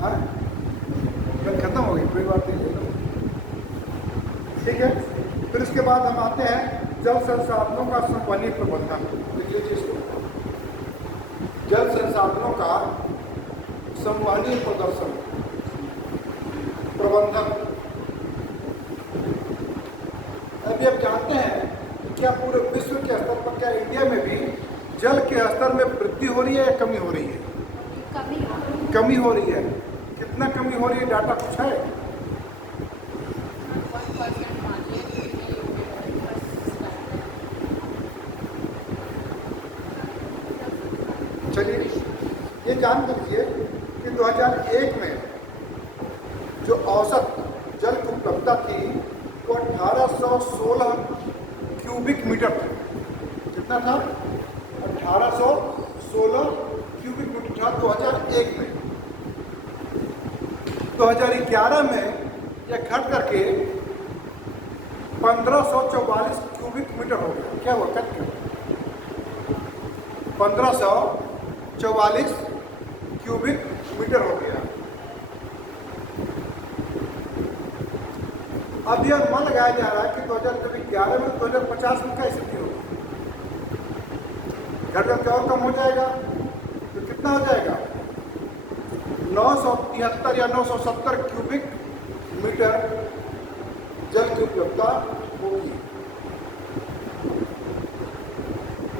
हाँ, जल खत्म हो गई, कोई बात नहीं है। ठीक है, फिर इसके बाद हम आते हैं जल संसाधनों का संवहनीय प्रबंधन। लिख लीजिए इसको, जल संसाधनों का संवहनीय प्रबंधन। अभी आप जानते हैं कि क्या पूरे विश्व के स्तर पर, क्या इंडिया में भी जल के स्तर में वृद्धि हो रही है या कमी हो रही है? कमी हो रही है। कितना कमी हो रही है, डाटा कुछ है? चलिए ये जान लीजिए कि 2001 में जो औसत जल की उपलब्धता थी वो 1816 क्यूबिक मीटर था। कितना था? 1816 क्यूबिक मीटर था 2001 में। 2011 में यह घट करके 1544 क्यूबिक मीटर हो गया। क्या हुआ? कट गया। 1544 क्यूबिक मीटर हो गया। अब यह मन लगाया जा रहा है कि 2011 में 2050 में क्या स्थिति होगी? घटकर क्या और कम हो जाएगा? तो कितना हो जाएगा? 973 या 970 क्यूबिक मीटर जल की उपलब्धता होगी।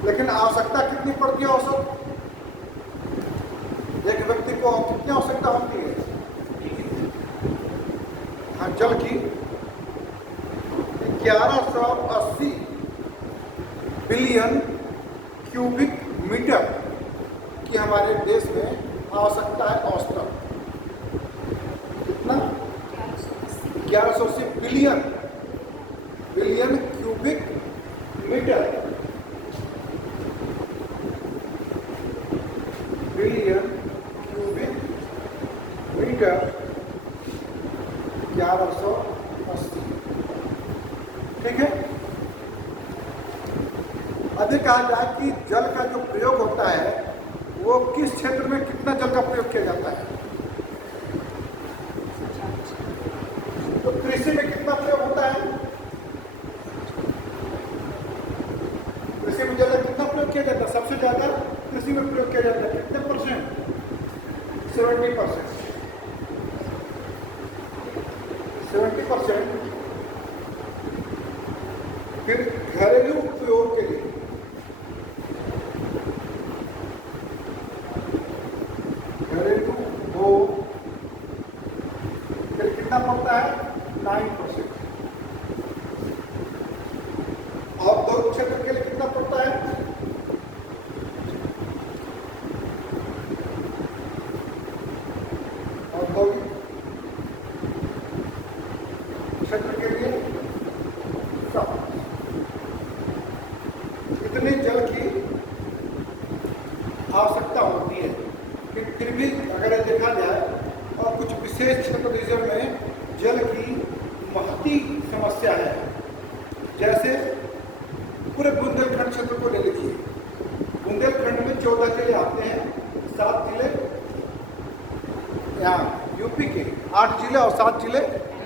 लेकिन आवश्यकता कितनी पड़ती है औसत? एक व्यक्ति को कितनी आवश्यकता होती है? हाँ, जल की 1180 बिलियन क्यूबिक मीटर की हमारे देश में आवश्यकता है औसतन। कितना? 1180 billion cubic metre. Billion cubic metre 1180। ठीक है। अधिक कहा जाए कि जल का जो प्रयोग होता है वो किस क्षेत्र में कितना जल का प्रयोग किया जाता है? तो कृषि में कितना प्रयोग होता है? कृषि में जल का कितना प्रयोग किया जाता है? सबसे ज्यादा कृषि में प्रयोग किया जाता है। कितने परसेंट? 70%। 70%। फिर घरेलू उपयोग के लिए घरेलू उपभोग फिर कितना पड़ता है? 9%। औद्योगिक क्षेत्र के लिए कितना पड़ता है? औद्योगिक क्षेत्र के लिए इतने जल की आवश्यकता होती है। फिर भी अगर ये देखा जाए और कुछ विशेष क्षेत्र रीजन में जल की महती समस्या है। जैसे पूरे बुंदेलखंड क्षेत्र को ले लीजिए। बुंदेलखंड में 14 जिले आते हैं, 7 जिले यहाँ यूपी के, 8 जिले और 7 जिले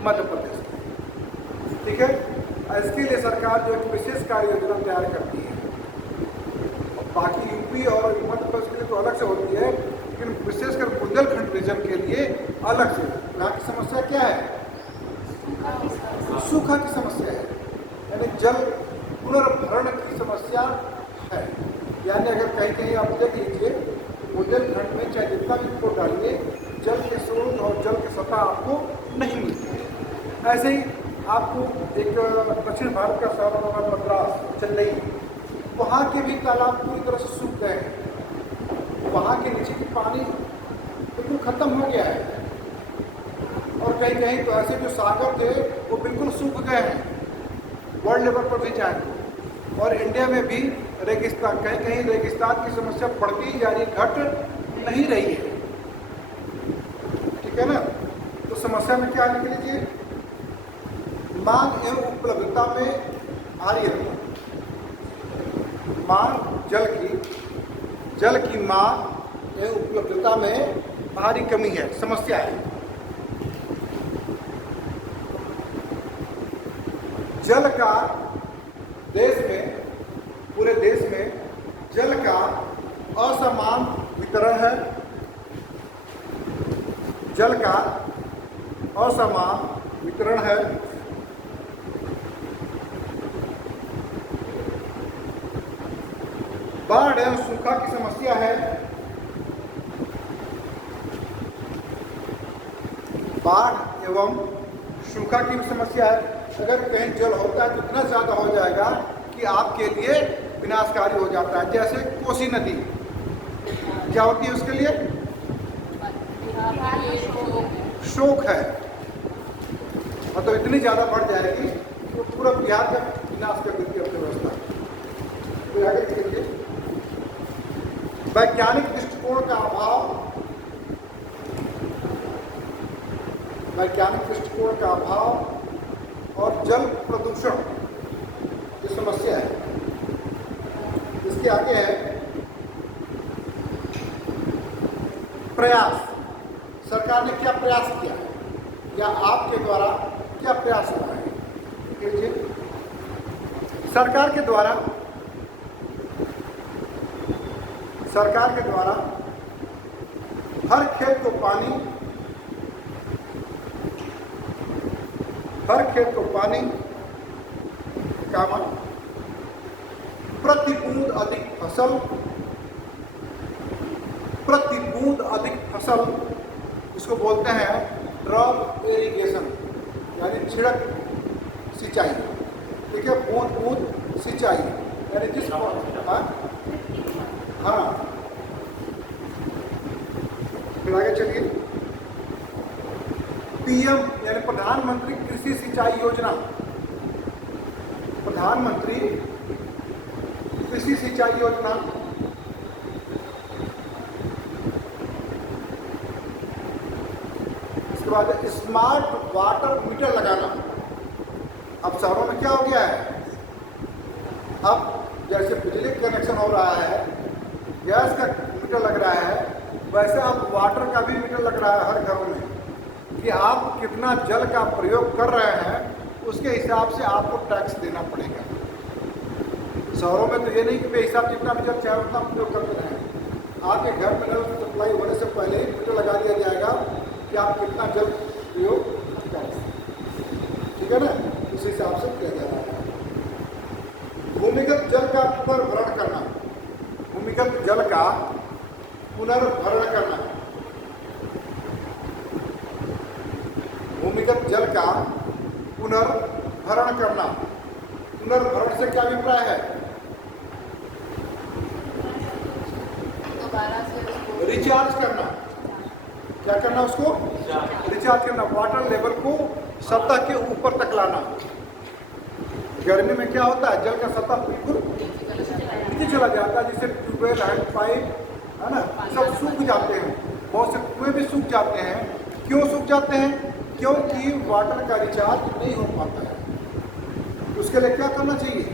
मध्य प्रदेश के। ठीक है। इसके लिए सरकार जो एक विशेष कार्य योजना तैयार करती है। बाकी यूपी और मध्य प्रदेश के लिए तो अलग से होती है, लेकिन विशेषकर बुंदेलखंड रीजन के लिए अलग से। यहाँ की समस्या क्या है? सूखा की समस्या है, यानी जल पुनर्भरण की समस्या है। यानी अगर कहीं कहीं आप देख लीजिए बुंदेलखंड में चाहे जितना भी रिपोर्ट डालिए, जल के स्रोत और जल की सतह आपको नहीं मिलती है। ऐसे ही आपको एक दक्षिण भारत का शहर होगा मद्रास, चेन्नई, वहाँ के भी तालाब पूरी तरह से सूख गए हैं। वहाँ के नीचे की पानी बिल्कुल खत्म हो गया है। और कहीं कहीं तो ऐसे जो सागर थे वो बिल्कुल सूख गए हैं वर्ल्ड लेवल पर भी जाए तो। और इंडिया में भी रेगिस्तान, कहीं कहीं रेगिस्तान की समस्या बढ़ती जा रही, घट नहीं रही है। ठीक है ना। तो समस्या में क्या लिख लीजिए? मांग एवं उपलब्धता में आ रही है। मांग जल की मांग एवं उपलब्धता में भारी कमी है, समस्या है। जल का देश में, पूरे देश में जल का असमान वितरण है। जल का असमान वितरण है। बाढ़ एवं सूखा की समस्या है। बाढ़ एवं सूखा की भी समस्या है। अगर कहीं जल होता है तो इतना ज़्यादा हो जाएगा कि आपके लिए विनाशकारी हो जाता है। जैसे कोसी नदी क्या होती है उसके लिए? शोक है। मतलब इतनी ज़्यादा बढ़ जाएगी कि वो पूरा बिहार का विनाश कर देती है अर्थव्यवस्था। तो आगे देखिए, वैज्ञानिक दृष्टिकोण का अभाव, वैज्ञानिक दृष्टिकोण का अभाव और जल प्रदूषण की समस्या है। इसके आगे है प्रयास। सरकार ने क्या प्रयास किया है या आपके द्वारा क्या प्रयास हुआ है? देखिए, सरकार के द्वारा हर खेत को पानी, हर खेत को पानी का प्रति बूंद अधिक फसल, प्रति बूंद अधिक फसल, इसको बोलते हैं ड्रॉप इरिगेशन, यानी छिड़क सिंचाई। ठीक है, बूंद बूंद सिंचाई, यानी जिस हाँ। फिर आगे चलिए, पीएम यानी प्रधानमंत्री कृषि सिंचाई योजना, प्रधानमंत्री कृषि सिंचाई योजना। इसके बाद स्मार्ट वाटर मीटर लगाना। अब शहरों में क्या हो गया है, अब जैसे बिजली कनेक्शन हो रहा है, गैस का मीटर लग रहा है, वैसे अब वाटर का भी मीटर लग रहा है हर घरों में, कि आप कितना जल का प्रयोग कर रहे हैं उसके हिसाब से आपको टैक्स देना पड़ेगा। शहरों में तो ये नहीं कि बेहिसाब जितना भी जल चाहे उतना प्रयोग करते रहें। आपके घर में नल सप्लाई होने से पहले ही मीटर लगा दिया जाएगा कि आप कितना जल प्रयोग करते हैं। ठीक है ना, उस हिसाब से किया जा रहा है। भूमिगत जल का पुनर्भरण करना, भूमिगत जल का पुनर्भरण करना, भूमिगत जल का पुनर्भरण करना। पुनर्भरण से क्या अभिप्राय है? रिचार्ज करना। क्या करना उसको? रिचार्ज करना। वाटर लेवल को सतह के ऊपर तक लाना। गर्मी में क्या होता है, जल का सतह बिल्कुल नीचे चला जाता है, जिससे ट्यूबवेल, हैंड पाइप है ना, सब सूख जाते हैं। बहुत से कुएं भी सूख जाते हैं। क्यों सूख जाते हैं? क्योंकि वाटर का रिचार्ज नहीं हो पाता है। उसके लिए क्या करना चाहिए?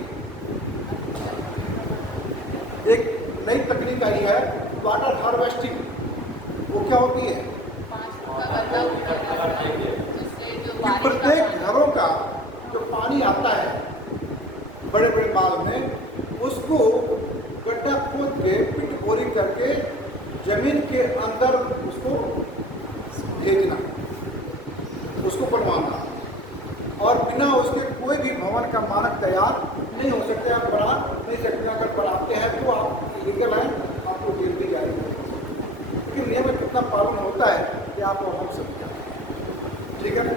एक नई तकनीक आई है वाटर हार्वेस्टिंग। वो क्या होती है कि प्रत्येक घरों का जो पानी आता है बड़े बड़े बाल में, उसको गड्ढा खोद के पिट बोरिंग करके जमीन के अंदर उसको भेजना, उसको बनवाना, और बिना उसके कोई भी भवन का मानक तैयार नहीं हो सकते। आप बना नहीं सकते। अगर बनाते हैं तो आप इलीगल हैं, आपको जेल दी जाएगी। लेकिन नियम में कितना पालन होता है कि आप वो हम सकते हैं। ठीक है ना।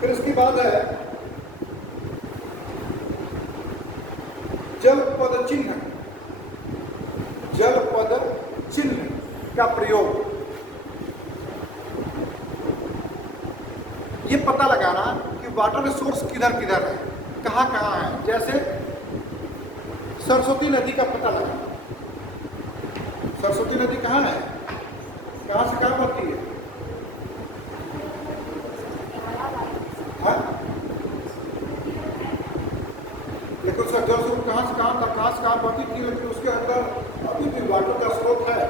फिर इसके बाद है जल पद चिन्ह। जल पद चिन्ह का प्रयोग, ये पता लगाना कि वाटर रिसोर्स किधर किधर है, कहाँ कहाँ है। जैसे सरस्वती नदी का पता लगाना। सरस्वती नदी कहाँ है, कहाँ से कहाँ बढ़ती है? हाँ? लेकिन उसका जल स्रोत कहाँ से कहाँ बढ़ती थी, लेकिन उसके अंदर अभी भी वाटर का स्रोत है,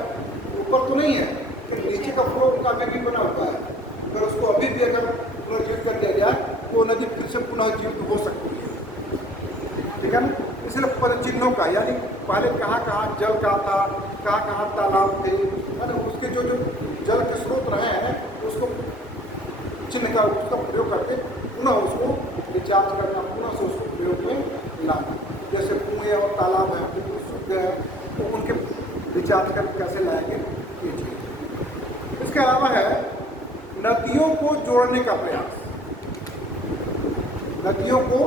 ऊपर तो नहीं है। का फ्लो उनका अभी भी बना हुआ है। अगर उसको अभी भी अगर पुनर्जीवित कर दिया जाए तो नदी फिर से पुनः जीवित हो सकती है, ठीक है ना। इसलिए परिचिह्नों का, यानी पहले कहाँ कहाँ जल का था, कहाँ कहाँ तालाब थे, है ना, उसके जो जो जल के स्रोत रहे हैं उसको चिन्ह का उसका प्रयोग करके पुनः उसको रिचार्ज करना, पुनः से उसको प्रयोग में लाना। जैसे कुएँ और तालाब हैं बिल्कुल सूख गए हैं तो उनके रिचार्ज करके कैसे लाएंगे ये चीज़। इसके अलावा है नदियों को जोड़ने का प्रयास, नदियों को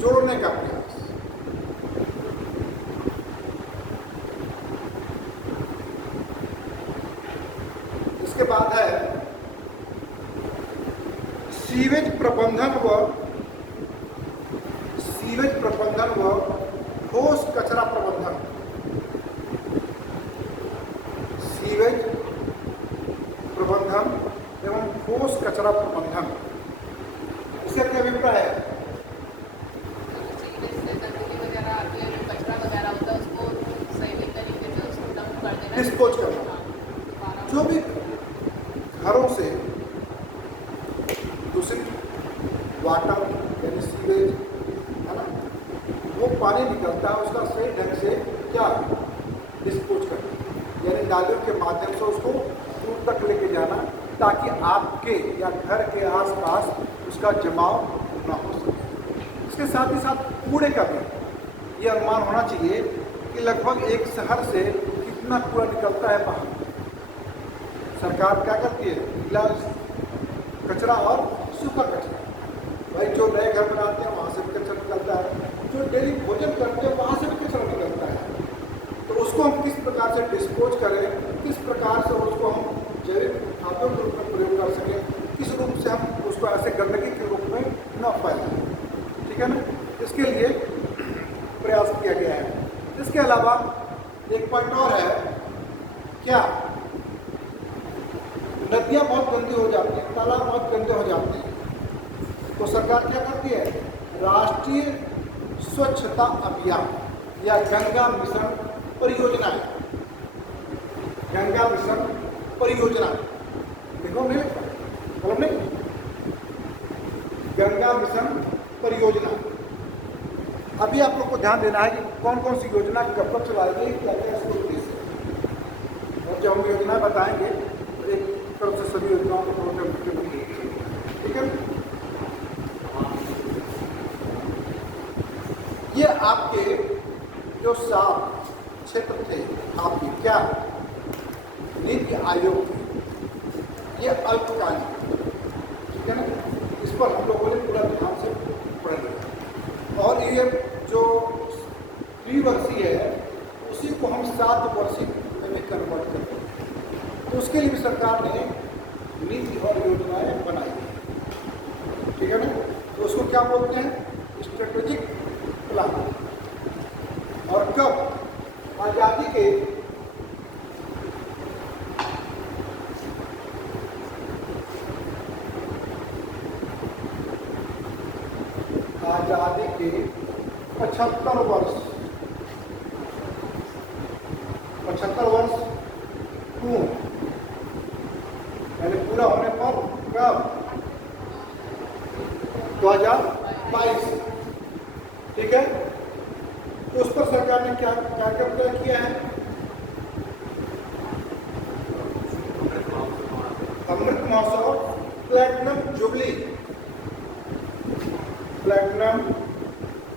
जोड़ने का प्रयास। इसके बाद है सीवेज प्रबंधन व ठोस कचरा प्रबंधन। सीवेज प्रबंधन एवं ठोस कचरा प्रबंधन, इसका क्या अभिप्राय है? डिस्पोज करना, जो भी घरों से दूषित वाटर यानी सीवेज है ना, वो पानी निकलता है उसका सही ढंग से क्या डिस्पोज करना, यानी नालियों के माध्यम से उसको दूर तक लेके जाना ताकि आपके या घर के आसपास उसका जमाव ना हो सके। इसके साथ ही साथ कूड़े का भी ये अनुमान होना चाहिए कि लगभग एक शहर से कितना कूड़ा निकलता है बाहर। सरकार क्या करती है, गीला कचरा और सूखा कचरा, भाई जो नए घर बनाते हैं वहाँ से भी कचरा निकलता है, जो डेली भोजन करते हैं वहाँ से भी कचरा निकलता है। तो उसको हम किस प्रकार से डिस्पोज करें, किस प्रकार से उसको हम जैविक खादों के रूप में प्रयोग कर सकें, किस रूप से हम उसको ऐसे गंदगी के रूप में न फैलाएं, ठीक है ना। इसके लिए प्रयास किया गया है। इसके अलावा एक पॉइंट और है, क्या नदियाँ बहुत गंदी हो जाती हैं, तालाब बहुत गंदे हो जाते हैं, तो सरकार क्या करती है, राष्ट्रीय स्वच्छता अभियान या गंगा मिशन परियोजना है। गंगा मिशन परियोजना, देखो मेरे मतलब नहीं, गंगा मिशन परियोजना। अभी आप लोग को ध्यान देना है कि कौन कौन सी योजना कब कब चलाई गई, क्या क्या इसको उद्देश्य, और जब हम योजना बताएंगे तो एक तरफ से सभी योजनाओं को प्रोग्राम, ठीक है। ये आपके जो 7 क्षेत्र थे आपकी क्या नीति आयोग थे, ये अल्पकालिक, ठीक है ना। इस पर हम लोगों ने पूरा ध्यान से पढ़ लिया, और ये जो त्रिवर्षीय है उसी को हम 7 वर्षीय में कन्वर्ट करते हैं। तो उसके लिए भी सरकार ने नीति और योजनाएं बनाई हैं, ठीक है ना। तो उसको क्या बोलते हैं, स्ट्रेटेजिक प्लान। और कब आज़ादी के आज़ादी के 75 वर्ष पूर्ण, यानी पूरा होने पर कब 2022, ठीक है। तो उस पर सरकार ने क्या कार्यक्रम तय किया है, Amrit Mahotsav platinum jubilee, platinum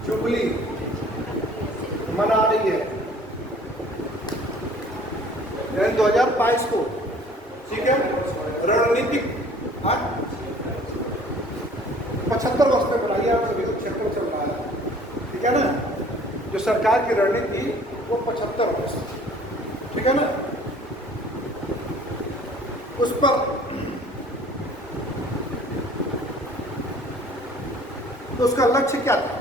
jubilee मना रही है 2022 को, ठीक है। रणनीतिक 75 वर्ष में बनाई है, आप सभी को 76 चल रहा है, ठीक है ना। जो सरकार की रणनीति वो 75 वर्ष, ठीक है ना। उस पर तो उसका लक्ष्य क्या था,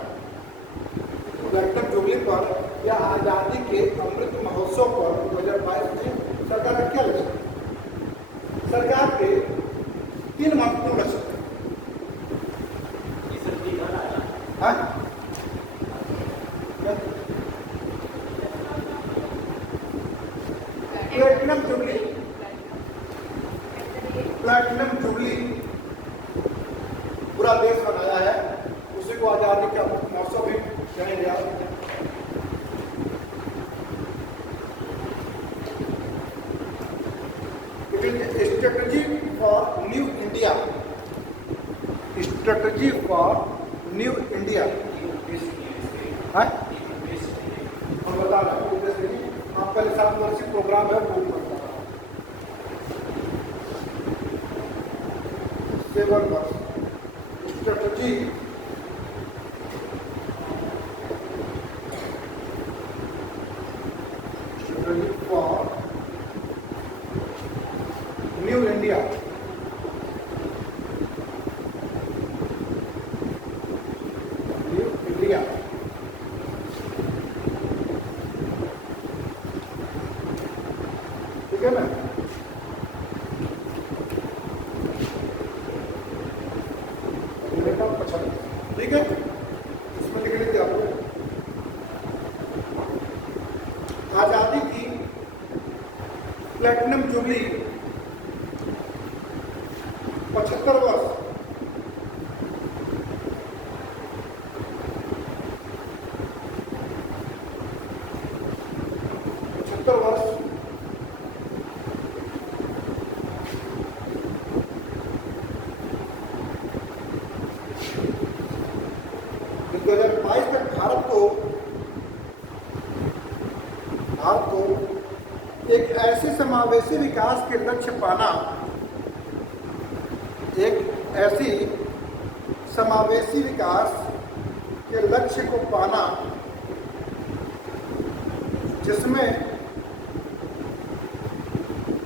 प्लैटिनम जुबली पर या आज़ादी के अमृत महोत्सव पर 2022 में सरकार का क्या लक्ष्य है? सरकार के 3 महत्वपूर्ण लक्ष्य थे। प्लैटिनम जुबली प्लैटिनम जुबली पूरा देश बनाया है, उसी को आजादी का महोत्सव भी कहेंगे आप। Strategy for new India, strategy for new India है, हम बता रहे हैं। आपका 7 वर्षीय प्रोग्राम है वो बता रहा हूँ। 7 वर्ष strategy for new India. New India ठीक है ना। ठीक है, इसमें लिख लीजिए आपको। आजादी की प्लैटिनम जुबली 75 वर्ष। तक भारत को एक ऐसे समावेशी विकास के लक्ष्य पाना, एक ऐसी समावेशी विकास के लक्ष्य को पाना जिसमें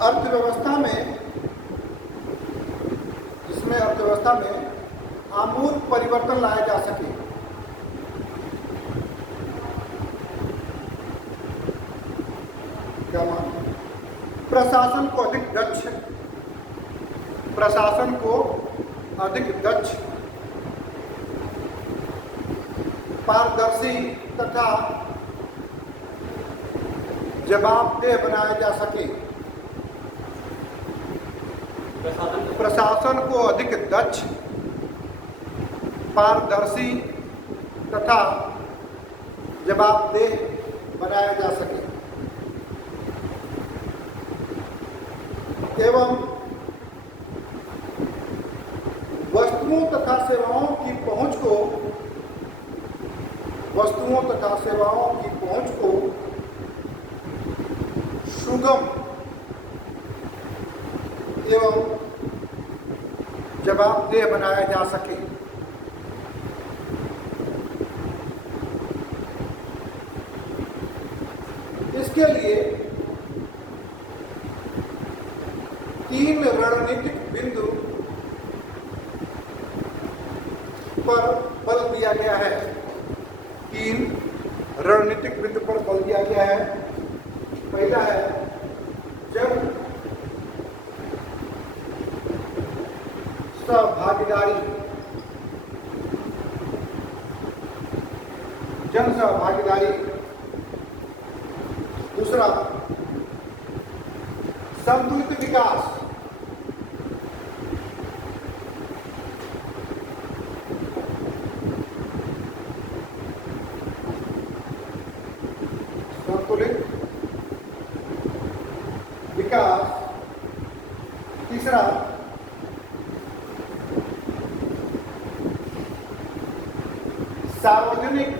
अर्थव्यवस्था में आमूल परिवर्तन लाया जा सके। क्या मान? प्रशासन को अधिक दक्ष, पारदर्शी तथा जवाबदेह बनाया जा सके। प्रशासन को अधिक दक्ष, पारदर्शी तथा जवाबदेह बनाया जा सके एवं वस्तुओं तथा सेवाओं की पहुंच को सुगम एवं जवाबदेह बनाया जा सके। इसके लिए 3 रणनीतिक बिंदु पर बल दिया गया है। 3 रणनीतिक बिंदु पर बल दिया गया है। पहला है जन सहभागीदारी। दूसरा संतुलित विकास। तीसरा सार्वजनिक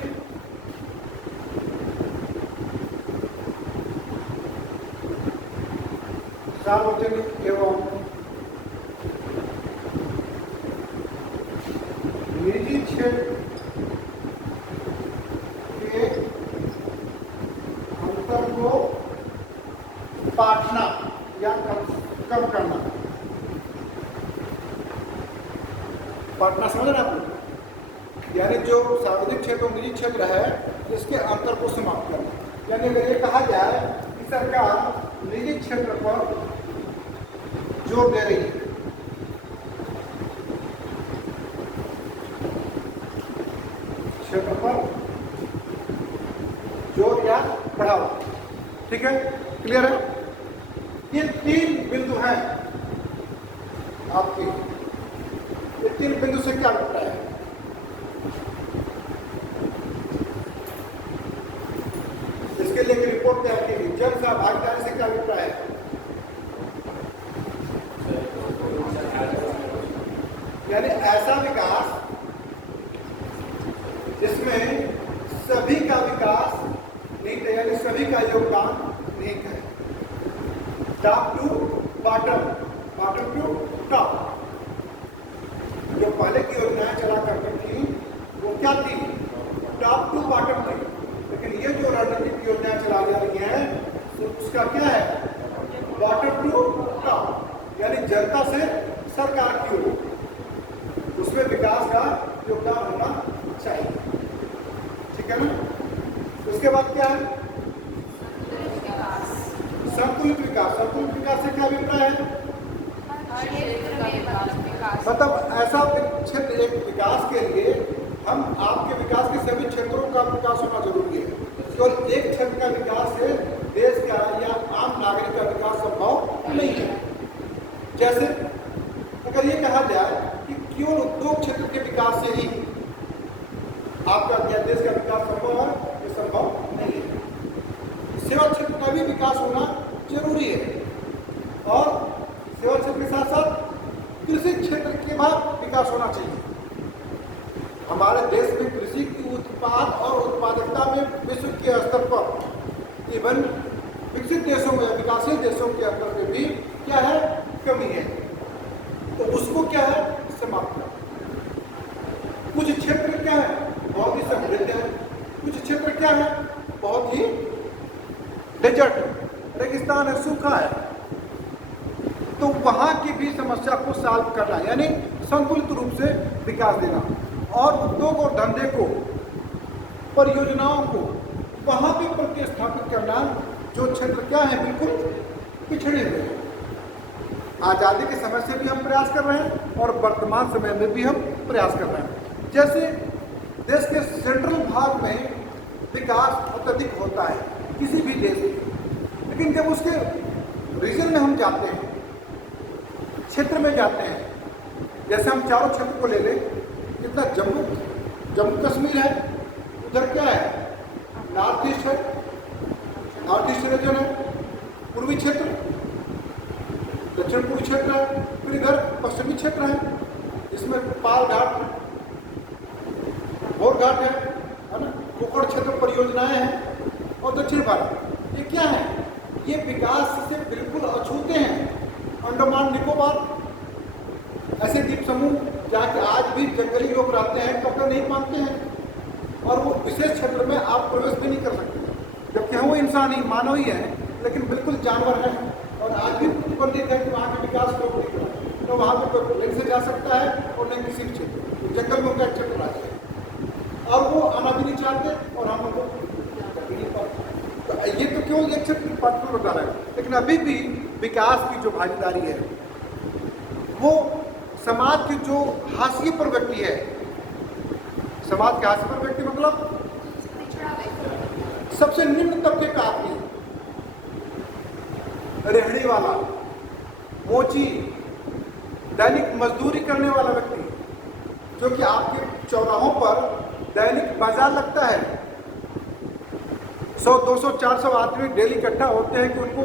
एवं निजी क्षेत्र के अंतर को पाटना या कम करना। पाटना समझ रहे आप? यानी जो सार्वजनिक क्षेत्र और निजी क्षेत्र है इसके अंतर को समाप्त करना। यानी अगर ये कहा जाए कि सरकार निजी क्षेत्र पर जोर दे रही है, क्षेत्र पर जोर या बढ़ावा। ठीक है, क्लियर है? ये 3 बिंदु हैं आपकी ये 3 बिंदु से क्या अभिप्राय है? इसके लिए एक रिपोर्ट तैयार की गई। जन सहभागिता से क्या अभिप्राय है? यानी ऐसा विकास जिसमें सभी का विकास निहित है, यानी सभी का योगदान निहित है। Top to bottom, bottom to top. जो पहले की योजनाएं चला करती थी वो क्या थी? टॉप टू बॉटम थी। लेकिन ये जो रणनीतिक योजनाएं चला जा रही हैं तो उसका क्या है? बॉटम टू टॉप, यानी जनता से सरकार की ओर। उसमें विकास का योगदान होना चाहिए, ठीक है ना? उसके बाद क्या है? संतुलित विकास। संतुलित विकास से क्या अभिप्राय है? मतलब ऐसा क्षेत्र, एक विकास के लिए हम आपके विकास के सभी क्षेत्रों का विकास होना जरूरी है। केवल एक क्षेत्र का विकास से देश का या आम नागरिक का विकास संभव नहीं है। जैसे अगर ये कहा जाए कि केवल उद्योग क्षेत्र के विकास से ही आपका देश का विकास संभव है, ये संभव नहीं है। सेवा क्षेत्र का भी विकास होना जरूरी है और सेवा क्षेत्र के साथ साथ कृषि क्षेत्र के बाद विकास होना चाहिए। हमारे देश में कृषि की उत्पाद और उत्पादकता में विश्व के स्तर पर, इवन विकसित देशों में, विकासशील देशों के अंदर में भी क्या है? कमी है। तो उसको क्या है? समाप्त करना। कुछ क्षेत्र क्या है? बहुत ही समृद्ध है। कुछ क्षेत्र क्या है? बहुत ही डेजर्ट, रेगिस्तान है, सूखा है। तो वहां की भी समस्या को सॉल्व करना, यानी संतुलित रूप से विकास देना और उद्योग और धंधे को, परियोजनाओं को वहां भी प्रतिस्थापित करना जो क्षेत्र क्या है? बिल्कुल पिछड़े हुए हैं। आज़ादी के समय से भी हम प्रयास कर रहे हैं और वर्तमान समय में भी हम प्रयास कर रहे हैं। जैसे देश के सेंट्रल भाग में विकास अत्यधिक होता है किसी भी देश में, लेकिन जब उसके रीजन में हम जाते हैं, क्षेत्र में जाते हैं, जैसे हम चारों क्षेत्र को ले लें, जितना जम्मू कश्मीर है, उधर क्या है? नॉर्थ ईस्ट है, नॉर्थ ईस्ट रीजन है, पूर्वी क्षेत्र, दक्षिण पूर्वी क्षेत्र है, फिर इधर पश्चिमी क्षेत्र है, इसमें पाल घाट, भोर घाट है ना, कोकण क्षेत्र परियोजनाएं हैं और दक्षिण भारत। ये क्या है? ये विकास से बिल्कुल अछूते हैं। अंडमान निकोबार ऐसे द्वीप समूह जहाँ के आज भी जंगली लोग रहते हैं, कपड़े नहीं पहनते हैं और वो विशेष क्षेत्र में आप प्रवेश भी नहीं कर सकते, जबकि हम वो इंसान ही, मानव ही है, लेकिन बिल्कुल जानवर है और आज भी प्रतिबंधित है कि वहाँ के विकास को नहीं करा। तो वहाँ पर कोई प्लेन से जा सकता है और नहीं किसी भी क्षेत्र, तो जंगल में उनका एक क्षेत्र आ जाए और वो आना भी नहीं चाहते और हम लोग नहीं पाते। तो ये तो क्यों एक क्षेत्र पार्टनर बता रहा है, लेकिन अभी भी विकास की जो भागीदारी है वो समाज की जो हाशिए पर व्यक्ति है, समाज के हाशिए पर व्यक्ति मतलब सबसे निम्न तबके का आदमी, रेहड़ी वाला, मोची, दैनिक मजदूरी करने वाला व्यक्ति, जो कि आपके चौराहों पर दैनिक बाजार लगता है, 100, 200, 400 आदमी डेली इकट्ठा होते हैं कि उनको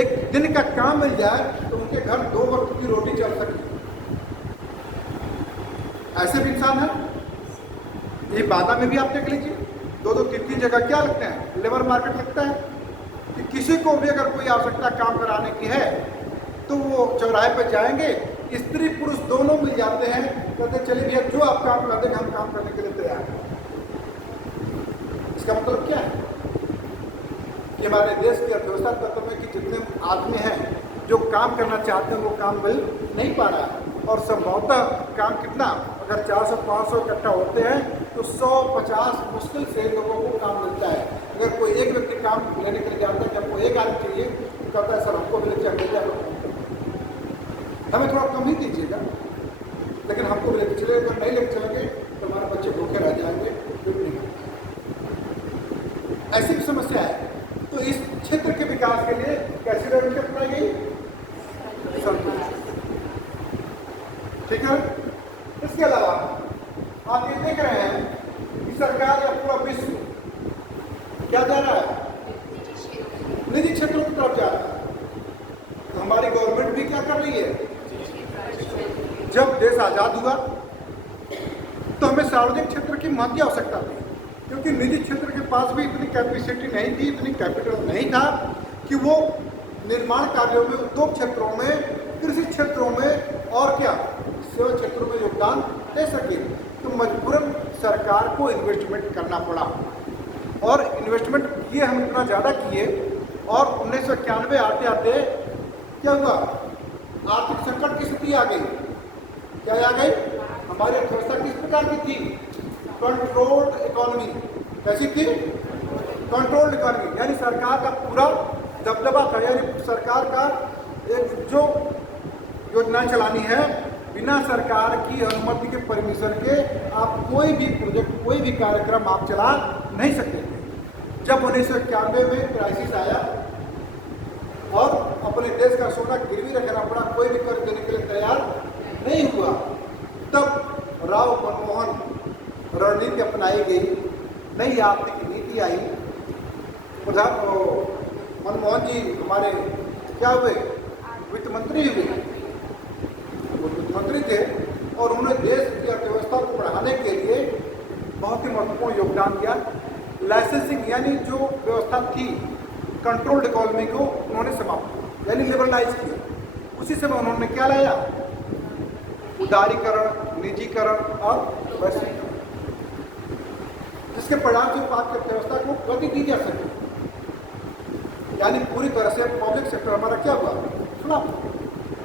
एक दिन का काम मिल जाए तो उनके घर 2 वक्त की रोटी चल सके। ऐसे भी इंसान है। ये बादा में भी आप देख लीजिए, 2-2, 3-3 जगह क्या लगते हैं? लेबर मार्केट लगता है कि किसी को भी अगर कोई आवश्यकता काम कराने की है तो वो चौराहे पर जाएंगे, स्त्री पुरुष दोनों मिल जाते हैं, कहते चलिए भैया जो आप काम कर देंगे हम काम करने के लिए तैयार हैं। इसका मतलब क्या है कि हमारे देश की अर्थव्यवस्था तत्व में कि जितने आदमी हैं जो काम करना चाहते हैं वो काम मिल नहीं पा रहा है और संभवतः काम कितना, अगर 400-500 इकट्ठा होते हैं तो 100-50 मुश्किल से लोगों को काम मिलता है। अगर कोई एक व्यक्ति काम लेने के लिए जाता है कि हमको एक आदमी चाहिए तो कहता है सर हमको भी लेके चाहिए, हमें थोड़ा कम ही दीजिएगा, लेकिन हमको भी लेके चले, अगर नहीं लेके चलेंगे तो हमारे बच्चे भूखे रह जाएंगे। ऐसी भी समस्या है। तो इस क्षेत्र के विकास के लिए कैसी रणनीति अपनाई गई? संतुलित। ठीक है। इसके अलावा आप ये देख रहे हैं कि सरकार या पूरा विश्व क्या जा रहा है, निजी क्षेत्रों की तरफ जा रहा है। तो हमारी गवर्नमेंट भी क्या कर रही है, जब देश आज़ाद हुआ तो हमें सार्वजनिक क्षेत्र की महत्व आवश्यकता थी, क्योंकि निजी क्षेत्र के पास भी इतनी कैपेसिटी नहीं थी, इतनी कैपिटल नहीं था कि वो निर्माण कार्यों में, उद्योग क्षेत्रों में, कृषि क्षेत्रों में और क्या सेवा क्षेत्रों में योगदान दे सके। तो मजबूरन सरकार को इन्वेस्टमेंट करना पड़ा और इन्वेस्टमेंट किए हम इतना ज़्यादा किए और 1991 आते आते क्या हुआ, आर्थिक संकट की स्थिति आ गई। क्या आ गई, हमारी अर्थव्यवस्था किस प्रकार की थी, कंट्रोल्ड इकोनॉमी। कैसी थी, कंट्रोल्ड इकोनॉमी, यानी सरकार का पूरा दबदबा था, यानी सरकार का एक जो योजना चलानी है बिना सरकार की अनुमति के, परमिशन के आप कोई भी प्रोजेक्ट, कोई भी कार्यक्रम आप चला नहीं सकते थे। जब 1991 में क्राइसिस आया और अपने देश का सोना गिरवी रखना पड़ा, कोई भी कर्ज देने के लिए तैयार नहीं हुआ, तब राव मनमोहन रणनीति अपनाई गई, नई आर्थिक नीति आई। मनमोहन जी हमारे क्या हुए, वित्त मंत्री हुए, वो वित्त मंत्री थे और उन्होंने देश की अर्थव्यवस्था को बढ़ाने के लिए बहुत ही महत्वपूर्ण योगदान दिया। लाइसेंसिंग यानी जो व्यवस्था थी कंट्रोल्ड इकोनॉमी को उन्होंने समाप्त किया, यानी लिबरलाइज किया। उसी समय उन्होंने क्या लाया, उदारीकरण, निजीकरण और वैश्वीकरण, जिसके परिणाम से आपकी अर्थव्यवस्था को गति दी जा सके, यानी पूरी तरह से पब्लिक सेक्टर हमारा क्या हुआ, फ्लॉप।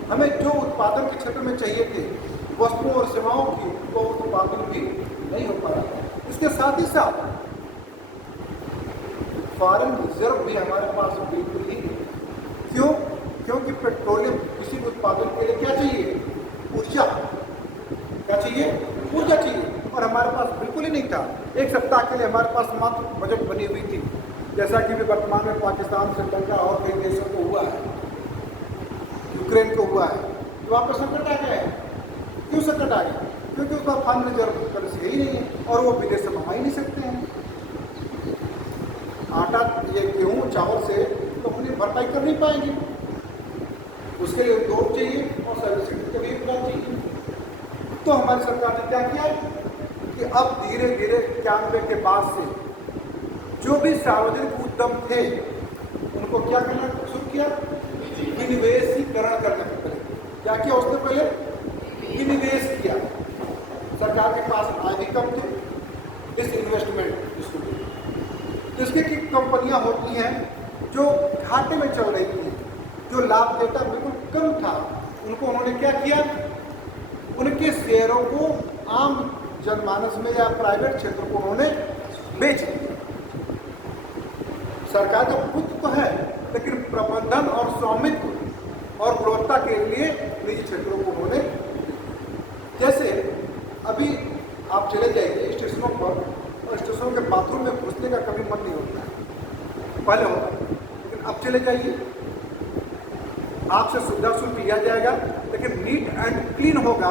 हमें जो उत्पादन के क्षेत्र में चाहिए थे वस्तुओं और सेवाओं की, वो उत्पादन भी नहीं हो पा रहा। इसके साथ ही साथ फॉरेन रिजर्व भी हमारे पास बिल्कुल ही नहीं। क्यों, क्योंकि पेट्रोलियम किसी भी उत्पादन के लिए क्या चाहिए, ऊर्जा। क्या चाहिए, ऊर्जा चाहिए, और हमारे पास बिल्कुल ही नहीं था। एक सप्ताह के लिए हमारे पास मात्र बजट बनी हुई थी, जैसा कि भी वर्तमान में पाकिस्तान, श्रीलंका और कई देशों को हुआ है, यूक्रेन को हुआ है। तो वहाँ पर संकट आ गया है। क्यों संकट आ गया, क्योंकि उसका फंड रिजर्व करेंसी ही नहीं है और वो विदेश से मंगा ही नहीं सकते हैं। आटा, ये गेहूँ, चावल से तो अपनी भरपाई कर नहीं पाएंगे, उसके लिए उद्योग चाहिए और सर्विस सेक्टर का भी योगदान चाहिए। तो हमारी सरकार ने क्या किया कि अब धीरे धीरे 91 के बाद से जो भी सार्वजनिक उद्यम थे उनको क्या करना शुरू किया, विनिवेशीकरण करना पड़े। क्या किया उसने पहले, विनिवेश किया। सरकार के पास आय भी कम थे, डिसइन्वेस्टमेंट जिसको, जिसके की कंपनियां होती हैं जो घाटे में चल रही थी, जो लाभ देता बिल्कुल कम था, उनको उन्होंने क्या किया, उनके शेयरों को आम जनमानस में या प्राइवेट क्षेत्र को उन्होंने बेच दिया। सरकार का पुत्र तो है, लेकिन प्रबंधन और स्वामित्व और गुणवत्ता के लिए निजी क्षेत्रों को उन्होंने, जैसे अभी आप चले जाइए स्टेशनों पर और स्टेशनों के बाथरूम में घुसने का कभी मन नहीं होता है, पहले होता है, लेकिन अब चले जाइए आपसे सुविधा शुल्क लिया जाएगा, लेकिन नीट एंड क्लीन होगा,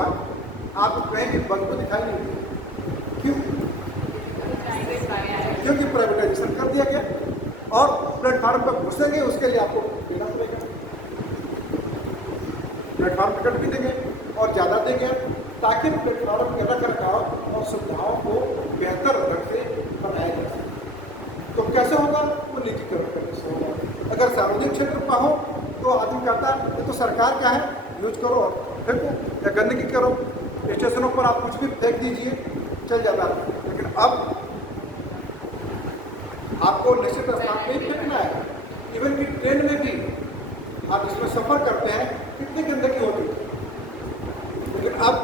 आपको कहीं भी बदबू दिखाई नहीं देगी। क्यों, क्योंकि प्राइवेटाइजेशन कर दिया गया और प्लेटफार्म पर घुसेंगे उसके लिए आपको देना पड़ेगा, प्लेटफार्म टिकट भी देंगे और ज़्यादा देंगे, ताकि प्लेटफार्म के रख रखाव और सुविधाओं को बेहतर ढंग से बनाया जा सके। तो कैसे होगा, वो निजीकरण करने से होगा। अगर सार्वजनिक क्षेत्र पर हो तो आदमी कहता है ये तो सरकार का है, यूज करो और फेंको या गंदगी करो, स्टेशनों पर आप कुछ भी फेंक दीजिए चल जाता है। लेकिन अब आपको निश्चित स्थान पे ही फेंकना है। इवन कि ट्रेन में भी आप इसमें सफ़र करते हैं, कितनी गंदगी होती है, लेकिन अब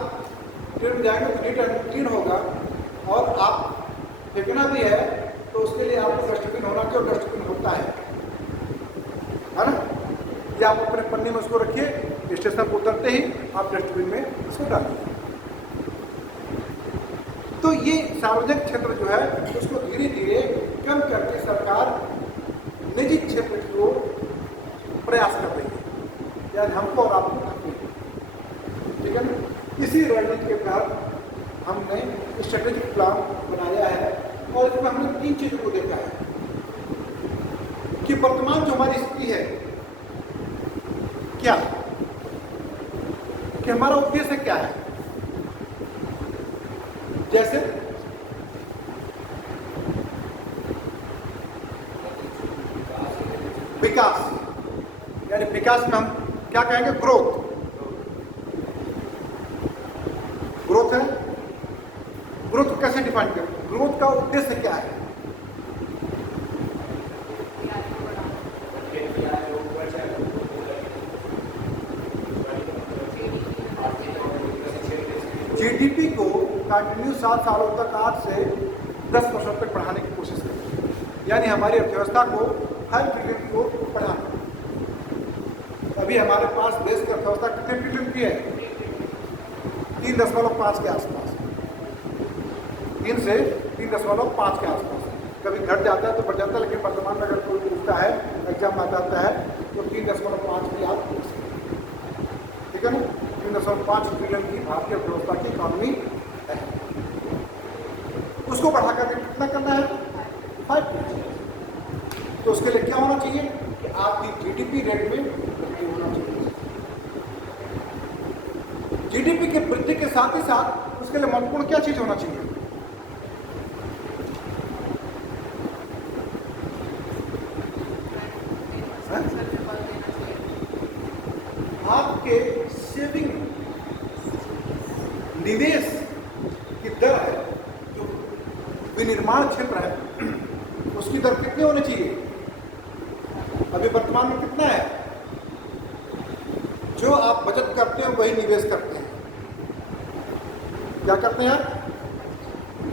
ट्रेन में जाएंगे तो नीट एंड क्लीन होगा और आप फेंकना भी है तो उसके लिए आपको डस्टबिन होना चाहिए, और डस्टबिन होता है ना। या आप अपने पन्नी में उसको रखिए, स्टेशन पर उतरते ही आप डस्टबिन में उसको डालिए। तो ये सार्वजनिक क्षेत्र जो है उसको धीरे धीरे कम करके सरकार निजी क्षेत्र को प्रयास कर रही है, यानी हमको और आपको, ठीक है ना। इसी रणनीति के तहत हमने स्ट्रेटेजिक प्लान बनाया है और इसमें हमने 3 चीज़ों को देखा है कि वर्तमान जो हमारी स्थिति है क्या, कि हमारा उद्देश्य क्या है। जैसे विकास, यानी विकास में हम क्या कहेंगे, ग्रोथ। ग्रोथ है, ग्रोथ को कैसे डिफाइन करें, ग्रोथ का उद्देश्य क्या है। जीडीपी को कंटिन्यू 7 सालों तक 8 से 10% तक बढ़ाने की कोशिश करें, यानी हमारी अर्थव्यवस्था को 5 ट्रिलियन की ओर बढ़ाना। अभी हमारे पास देश की अर्थव्यवस्था कितने ट्रिलियन की है, 3.5 के आसपास, 3 से 3.5 के आसपास। कभी घट जाता है तो बढ़ जाता है, लेकिन वर्तमान में अगर कोई पूछता है, एग्जाम आ जाता है तो 3.5 की आप पूछ सकते हैं, ठीक है ना। 3.5 ट्रिलियन की भारतीय अर्थव्यवस्था की इकॉनमी है, उसको बढ़ा करके कितना करना है, 5 ट्रिलियन। तो उसके लिए क्या होना चाहिए कि आपकी जीडीपी रेट में वृद्धि होना चाहिए। जीडीपी की वृद्धि के साथ ही साथ उसके लिए महत्वपूर्ण क्या चीज होना चाहिए, आपके सेविंग, निवेश की दर है, जो विनिर्माण क्षेत्र है, उसकी दर कितनी होनी चाहिए। अभी वर्तमान में कितना है, जो आप बचत करते हैं वही निवेश करते हैं। क्या करते हैं आप,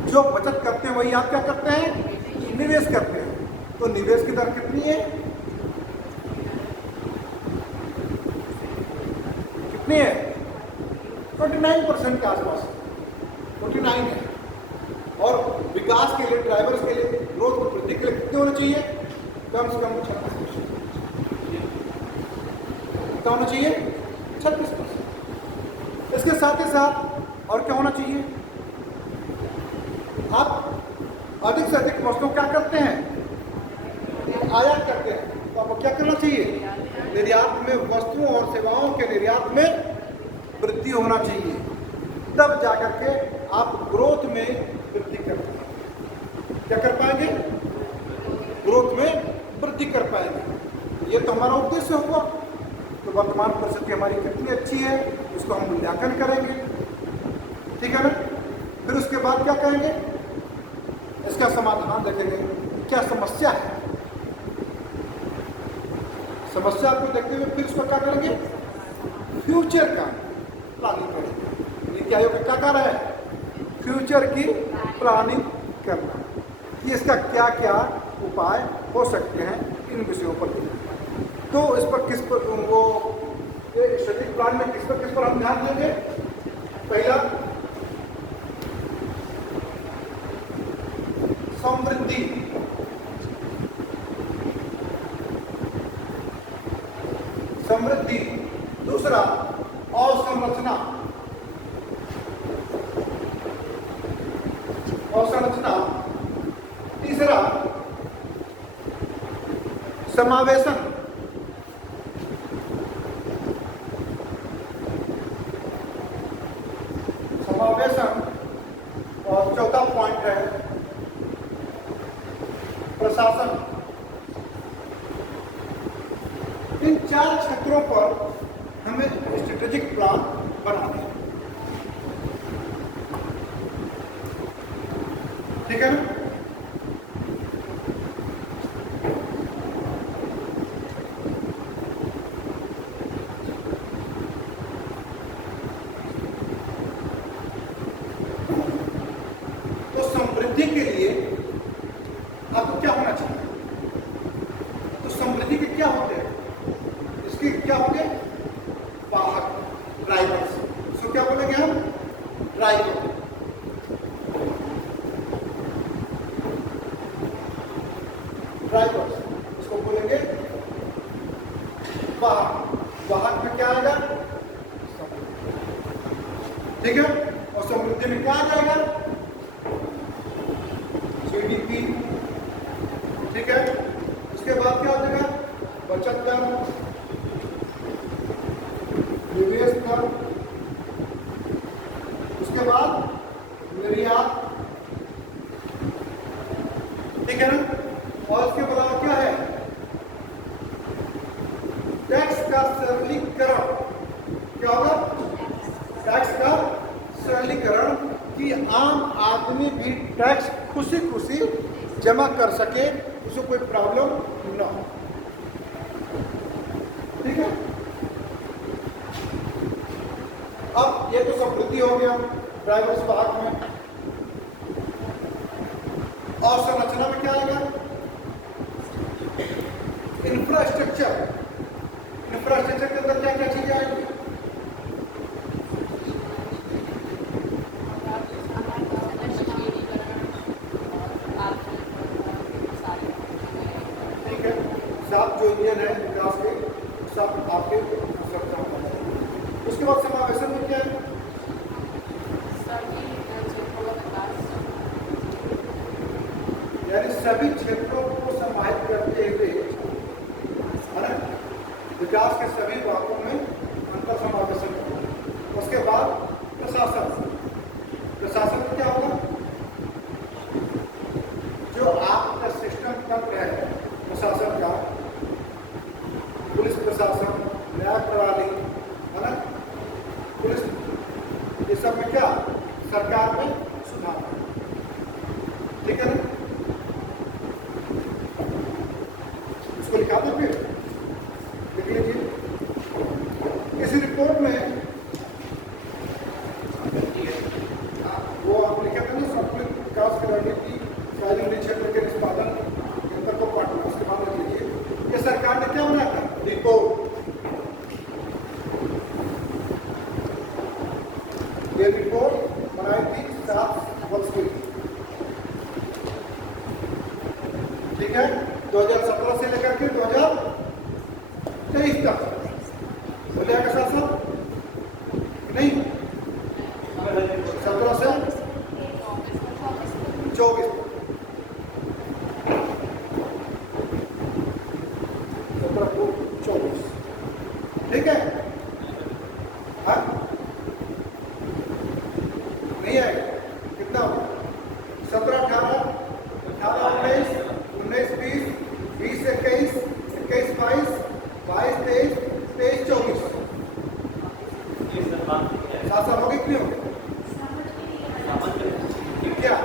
जो बचत करते हैं वही आप क्या करते हैं, निवेश करते हैं। तो निवेश की दर कितनी है, कितनी है, 29% के आसपास, 49 है। और विकास के लिए, ड्राइवर्स के लिए, ग्रोथ और वृद्धि के लिए कितने होने चाहिए, कम से कम 36%। कितना होना चाहिए, 36%। इसके साथ ही साथ और क्या होना चाहिए, आप अधिक से अधिक वस्तुओं क्या करते हैं, आयात करते हैं। तो आपको क्या करना चाहिए, निर्यात में, वस्तुओं और सेवाओं के निर्यात में वृद्धि होना चाहिए, तब जाकर के आप ग्रोथ में वृद्धि कर पाएंगे। क्या कर पाएंगे, ग्रोथ में वृद्धि कर पाएंगे। ये तो हमारा उद्देश्य होगा। तो वर्तमान परिस्थिति हमारी कितनी अच्छी है, उसको हम मूल्यांकन करेंगे, ठीक है ना। फिर उसके बाद क्या करेंगे, इसका समाधान देखेंगे, क्या समस्या है। समस्या को देखते हुए फिर उसका क्या करेंगे, फ्यूचर का प्लानिंग करेंगे। नीति आयोग का क्या कार्य है, फ्यूचर की प्लानिंग करना, कि इसका क्या क्या उपाय हो सकते हैं, इन विषयों पर। तो इस पर किस पर वो स्ट्रेटेजिक प्लान में किस पर हम ध्यान देंगे। पहला, समृद्धि, समृद्धि। दूसरा, अवसंरचना, अवसंरचना। तीसरा, समावेशन। समावेशन। और चौथा पॉइंट है प्रशासन। इन 4 क्षेत्रों पर हमें स्ट्रेटेजिक प्लान बनाना है, ठीक है ना। तो समृद्धि के लिए आपको क्या होना चाहिए, तो समृद्धि के क्या होते हैं, इसके क्या होंगे, वाहक, ड्राइवर्स। इसको क्या बोलेंगे हम, ड्राइवर। ड्राइवर्स इसको बोलेंगे वाहक। वाहक में क्या आएगा, ठीक है। और समृद्धि में क्या आ जाएगा? जीडीपी, ठीक है। उसके बाद क्या हो जाएगा? बचत दर, निवेश दर, उसके बाद निर्यात, ठीक है ना। और उसके अलावा क्या है? टैक्स का सरलीकरण। क्या होगा? टैक्स का सरलीकरण कि आम आदमी भी टैक्स खुशी खुशी जमा कर सके, उसे कोई प्रॉब्लम न हो, ठीक है। अब ये तो समृद्धि हो गया ड्राइवर्स भाग में। और संरचना में क्या आएगा? इंफ्रास्ट्रक्चर। इंफ्रास्ट्रक्चर के अंदर क्या क्या चीजें आएंगी? ठीक है, सब जो इंजन है विकास के सब आपके सक्षम हो जाएंगे। उसके बाद समावेशन में क्या है? यानी सभी क्षेत्रों को समाहित करते हुए, है ना, विकास के सभी भागों में अंतर समावेशन होगा। उसके बाद प्रशासन। प्रशासन में क्या होगा? जो आपका सिस्टम तंत्र है प्रशासन का, पुलिस प्रशासन, न्याय प्रणाली, है ना, पुलिस, ये सब में क्या? सरकार में सुधार, ठीक है ना। इसको लिखा दो, फिर लिख लीजिए। इस रिपोर्ट में वो आप लिखे थे ना, संतुलित विकास की रणनीति सार्वजनिक क्षेत्र के निष्पादन केंद्र को पाठन, उसके बाद लिख लीजिए। ये सरकार ने क्या बनाया था? रिपोर्ट। ये रिपोर्ट बनाई थी 7 वर्ष के लिए, ठीक है। 2017 से लेकर के 2023 तक हो जाएगा शासन, नहीं 17 से 24, 17 को 24, ठीक है। हाँ नहीं आएगा, कितना होगा? 17, 18, 19, 20, 20, 21, 22, 22, 23, 24, 7 साल हो गए कि नहीं हो गए? क्या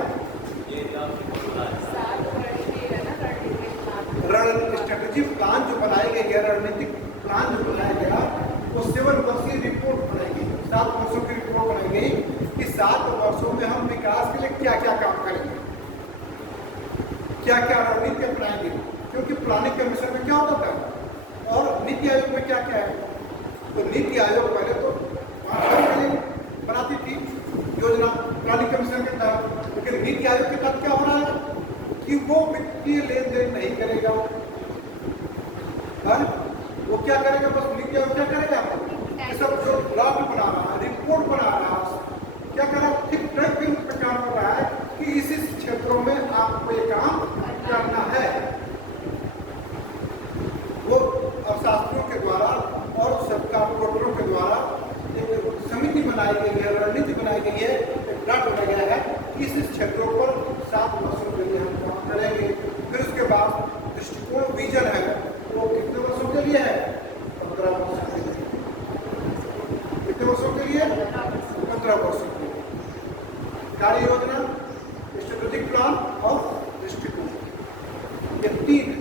स्ट्रेटेजी प्लान जो बनाई गई है, रणनीतिक प्लान जो बनाया गया, वो 7 वर्षीय रिपोर्ट बनाई गई, 7 वर्षों की रिपोर्ट बनाई गई कि 7 वर्षों में हम विकास के लिए क्या क्या काम करेंगे, क्या क्या रणनीति अपनाएंगे। क्योंकि प्लानिंग कमीशन में क्या होता था और नीति आयोग में क्या क्या है? तो नीति आयोग पहले तो 5 साल के लिए बनाती थी योजना प्लानिंग कमीशन के तहत, लेकिन नीति आयोग के तहत क्या हो रहा है कि वो वित्तीय लेन देन नहीं करेगा। वो क्या करेगा? बस नीति आयोग क्या करेगा? ये सब जो ड्राफ्ट बना रहा है, रिपोर्ट बना रहा है, क्या कर रहा है? ठीक ट्रैक पे काम कर रहा है कि इस क्षेत्रों में आपको ये काम करना है। वो अर्थशास्त्रियों के द्वारा और सरकार पोर्टलों के द्वारा एक समिति बनाई गई है, रणनीति बनाई गई है, एक ड्राफ्ट बनाया गया है कि इस क्षेत्रों पर 7 वर्षों के लिए हम काम करेंगे। फिर उसके बाद दृष्टिकोण विजन है, वो कितने वर्षों के लिए है? 15 वर्षों के लिए। कितने वर्षों के लिए? 15 वर्षों के लिए। कार्य योजना, स्ट्रेटेजिक प्लान और दृष्टिकोण, ये 3 है।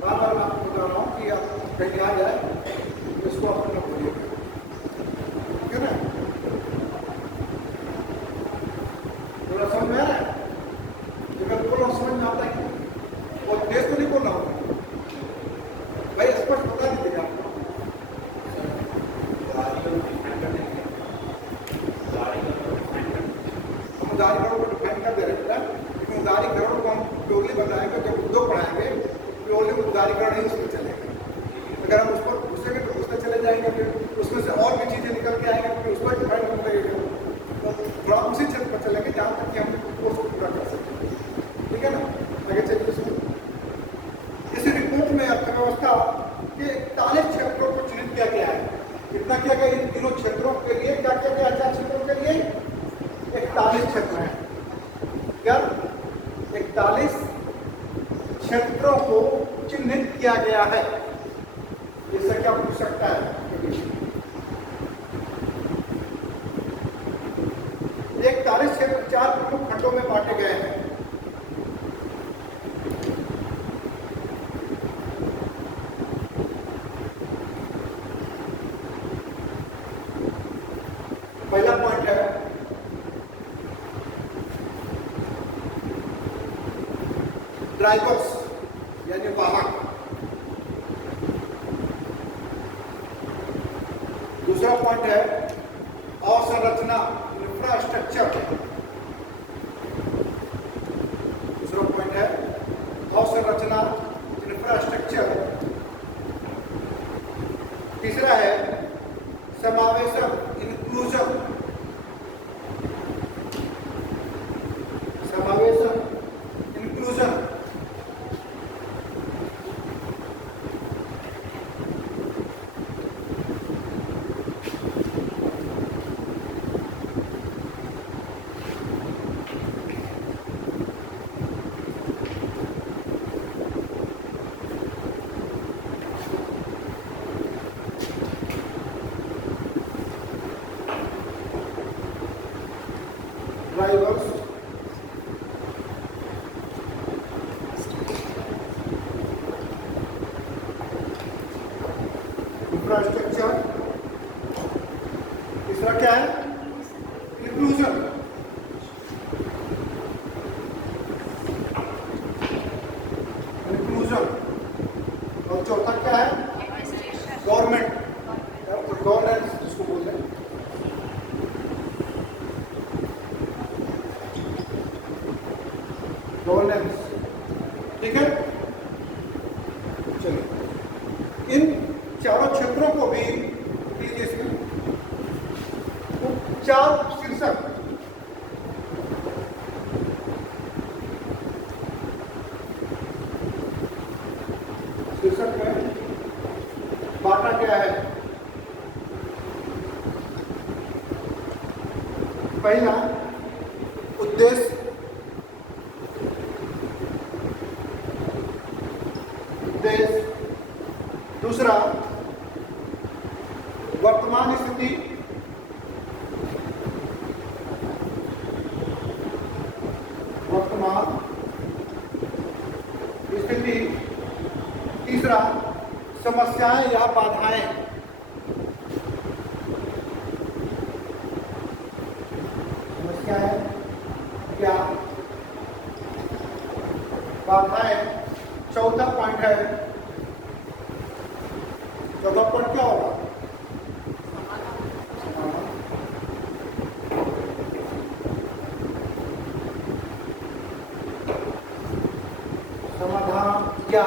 बार बार मैं आपको बता रहा हूँ कि आप कहीं आ जाए इसको अपना बोलिएगा, क्यों ना? थोड़ा समझ में आ रहा है? मैं बोल रहा हूँ समझ में आता है कि और देश तो नहीं बोल रहा हूँ भाई, स्पष्ट बता दीजिएगा आपको। हम उदारीकरण को डिफाइन कर दे रहे हैं, लेकिन उदारीकरण को हम प्योरली बताएंगे जब उद्योग पढ़ाएंगे, प्योरली उदारीकरण ही उसमें चलेगा। अगर हम उस पर घुसेंगे तो उसमें चले जाएंगे, फिर उसमें से और भी चीजें निकल के आएंगे, फिर उस पर डिफाइन कर देंगे। गया इन तीनों क्षेत्रों के लिए। क्या किया गया? 4 क्षेत्रों के लिए 41 क्षेत्र हैं। क्या 41 क्षेत्रों को चिन्हित किया गया है। इससे क्या पूछ सकता है? 41 क्षेत्र 4 प्रमुख खंडों में बांटे गए हैं। पहला पॉइंट है ड्राइवर्स यानी वाहक। दूसरा पॉइंट है अवसंरचना इंफ्रास्ट्रक्चर। दूसरा पॉइंट है अवसंरचना इंफ्रास्ट्रक्चर। तीसरा है समावेशन इंक्लूजन। समावेशन इंक्लूजन। Drivers infrastructure. तीसरा क्या है? इंक्लूजन। इंक्लूजन। और चौथा क्या है? गवर्नमेंट गवर्नेंस जिसको बोलते हैं। गवर्नेंस। ठीक है, चलिए इन चारों क्षेत्रों को भी लीजिए इसमें उपचार शीर्षक। शीर्षक में बांटा गया है। पहला उद्देश्य। दूसरा वर्तमान स्थिति। वर्तमान स्थिति। तीसरा समस्याएं या बाधाएं। समस्याएं या बाधाएं। चौथा पॉइंट है, चौथा पॉइंट क्या होगा? समाधान या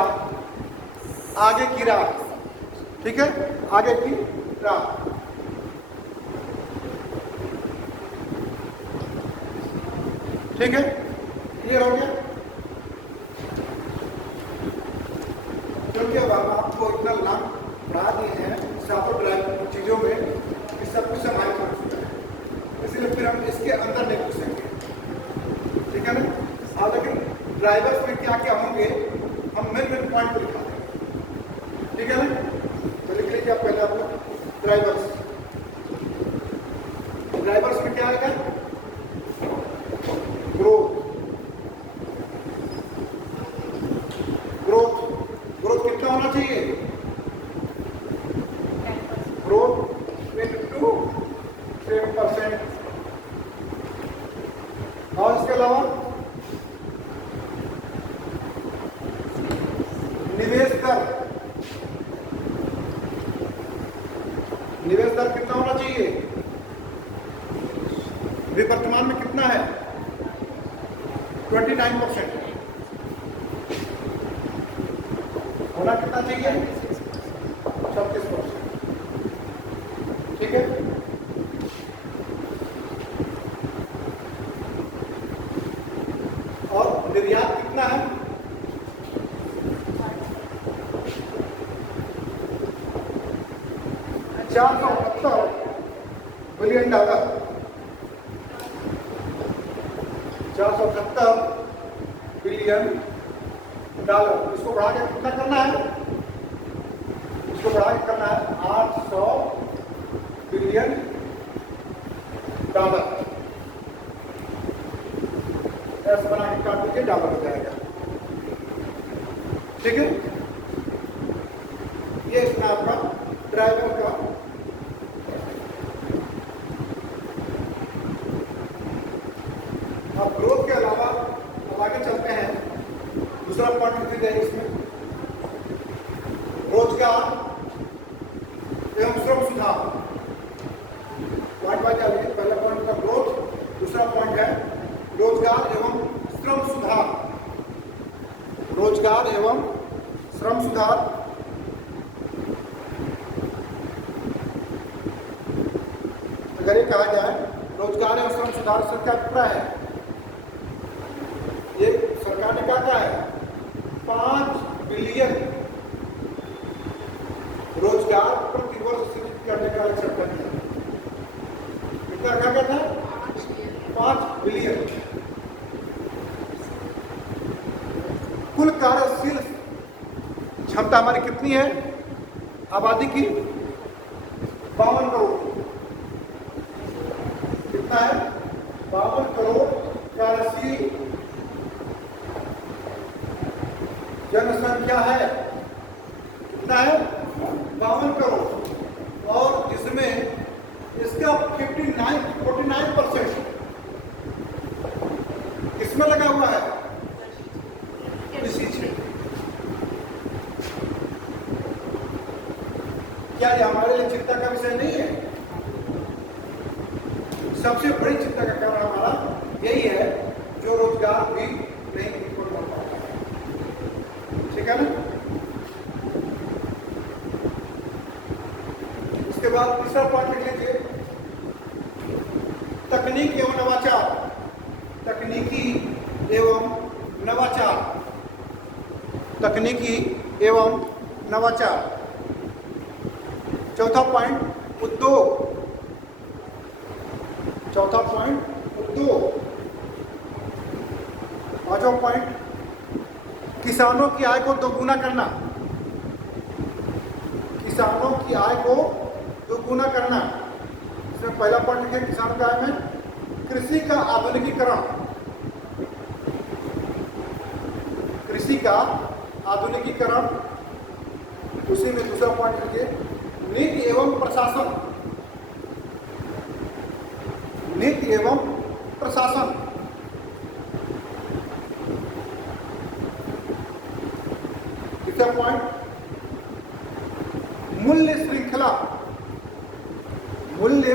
आगे की राह। ठीक है, आगे की राह। ठीक है, क्लियर हो गया? क्योंकि अब हम आपको इतना नाम बढ़ा दिए हैं सातों ड्राइव चीज़ों में कि सब कुछ समाहित हो चुका है, इसलिए फिर हम इसके अंदर नहीं घुसेंगे। ठीक है ना? हाँ, लेकिन ड्राइवर्स में क्या क्या होंगे हम मेन पॉइंट को दिखा देंगे। ठीक है ना? तो लिख लीजिए आप पहले आप लोग ड्राइवर्स। ड्राइवर्स में क्या आएगा? ग्रोथ। ग्रोथ ग्रोथ कितना होना चाहिए? ग्रोथ 10% और इसके अलावा निवेश दर। निवेश दर कितना होना चाहिए? अभी वर्तमान में कितना है? 29%। होना कितना चाहिए? 36%। ठीक है, और निर्यात कितना है? 469 बिलियन डॉलर, 470 बिलियन डॉलर। इसको बढ़ा के कितना करना है? इसको बढ़ा के करना है 800 बिलियन डॉलर। ऐसे बना के काट दीजिए, डॉलर हो जाएगा। ठीक है, ये इसमें आपका ड्राइवर का अब ग्रोथ के अलावा अब आगे चलते हैं। दूसरा पॉइंट लिख दीजिए इसमें, रोजगार एवं श्रम सुधार। पॉइंट बाय जाइए, पहला पॉइंट का ग्रोथ, दूसरा पॉइंट है रोजगार एवं श्रम सुधार। रोजगार एवं श्रम सुधार। अगर ये कहा जाए रोजगार एवं श्रम सुधार से क्या अभिप्राय है? ये सरकार ने कहा है 5 बिलियन रोजगार प्रतिवर्ष सृजित करने का लक्ष्य रखा गया। कितना रखा गया था? 5 बिलियन। कुल कार्यशील क्षमता हमारी कितनी है आबादी की? 52 करोड़। कितना है? 52 करोड़ कार्यशील जनसंख्या है। कितना है? 52 करोड़। और जिसमें इसका 49% किसमें लगा हुआ है? कृषि क्षेत्र। क्या ये हमारे लिए चिंता का विषय नहीं है? सबसे बड़ी चिंता का कारण हमारा यही है जो रोजगार भी नहीं बिल्कुल कर पाता है। ठीक है ना? उसके बाद तीसरा पॉइंट लिख लीजिए, तकनीक एवं नवाचार। तकनीकी एवं नवाचार। तकनीकी एवं नवाचार। चौथा पॉइंट उद्योग। चौथा पॉइंट उद्योग। पांचवा पॉइंट किसानों की आय को दोगुना करना। किसानों की आय को दोगुना करना। इसमें पहला पॉइंट लिखे किसानों की आय में कृषि का आधुनिकीकरण। कृषि का आधुनिकीकरण। उसी में दूसरा पॉइंट लिखिए नीति एवं प्रशासन। नीति एवं प्रशासन। तीसरा पॉइंट मूल्य श्रृंखला। मूल्य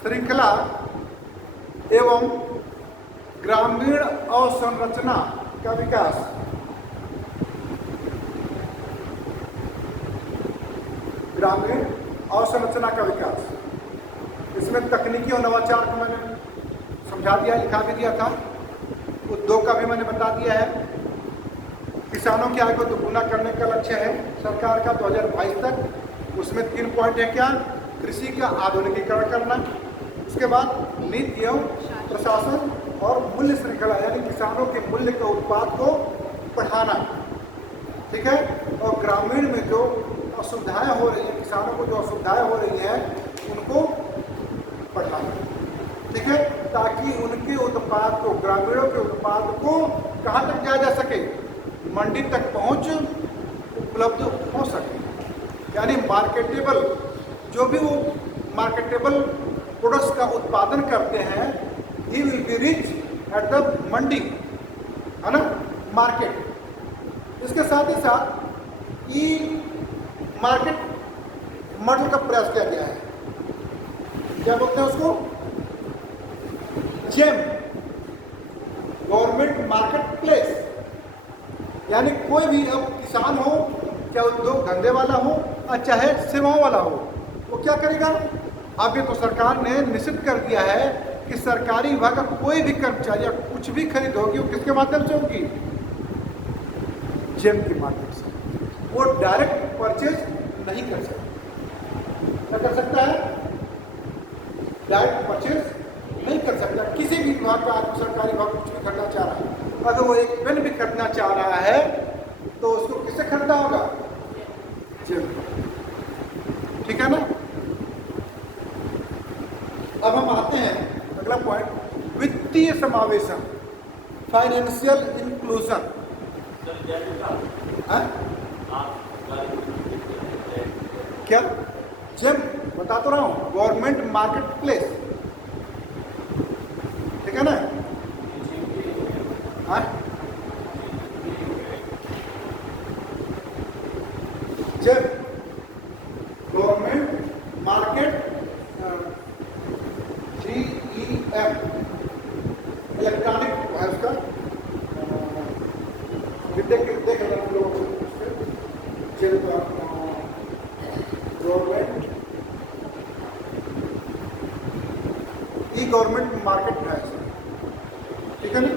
श्रृंखला एवं ग्रामीण अवसंरचना का विकास। ग्रामीण अवसंरचना का विकास। इसमें तकनीकी और नवाचार को मैंने समझा दिया, लिखा भी दिया था। उद्योग का भी मैंने बता दिया है। किसानों की आय को दोगुना करने का लक्ष्य है सरकार का 2022 तक। उसमें 3 पॉइंट है क्या? कृषि का आधुनिकीकरण करना, उसके बाद नीति एवं प्रशासन और मूल्य श्रृंखला यानी किसानों के मूल्य के उत्पाद को बढ़ाना। ठीक है, और ग्रामीण में जो असुविधाएं हो रही हैं, किसानों को जो असुविधाएं हो रही हैं उनको बढ़ाना। ठीक है, ताकि उनके उत्पाद को, ग्रामीणों के उत्पाद को कहाँ तक जाया जा सके? मंडी तक पहुँच उपलब्ध हो सके। यानी मार्केटेबल, जो भी वो मार्केटेबल प्रोडक्ट्स का उत्पादन करते हैं, he will be rich at the mandi, है ना, मार्केट। इसके साथ ही साथ ई मार्केट मॉडल का प्रयास किया गया है। क्या बोलते हैं उसको? GeM, government marketplace. यानी कोई भी अब किसान हो, चाहे उद्योग धंधे वाला हो और चाहे सेवाओं वाला हो, वो क्या करेगा? अब ये तो सरकार ने निश्चित कर दिया है कि सरकारी विभाग का कोई भी कर्मचारी या कुछ भी खरीद होगी वो किसके माध्यम से होगी? जेम के माध्यम से। वो डायरेक्ट परचेज नहीं कर सकता। क्या कर सकता है? डायरेक्ट परचेज नहीं कर सकता। किसी भी विभाग का आदमी, सरकारी विभाग कुछ भी खरीदना चाह रहा है, अगर वो एक पेन भी खरीदना चाह रहा है तो उसको किससे खरीदना होगा? जेल। ठीक है ना? अब हम आते हैं अगला पॉइंट, वित्तीय समावेशन, फाइनेंशियल इंक्लूजन। क्या? जब बता तो रहा हूं, गवर्नमेंट मार्केट प्लेस, ठीक है ना? जब गवर्नमेंट मार्केट, GEM, इलेक्ट्रॉनिक है उसका, देख गवर्नमेंट ई गवर्नमेंट मार्केट है, ठीक है ना?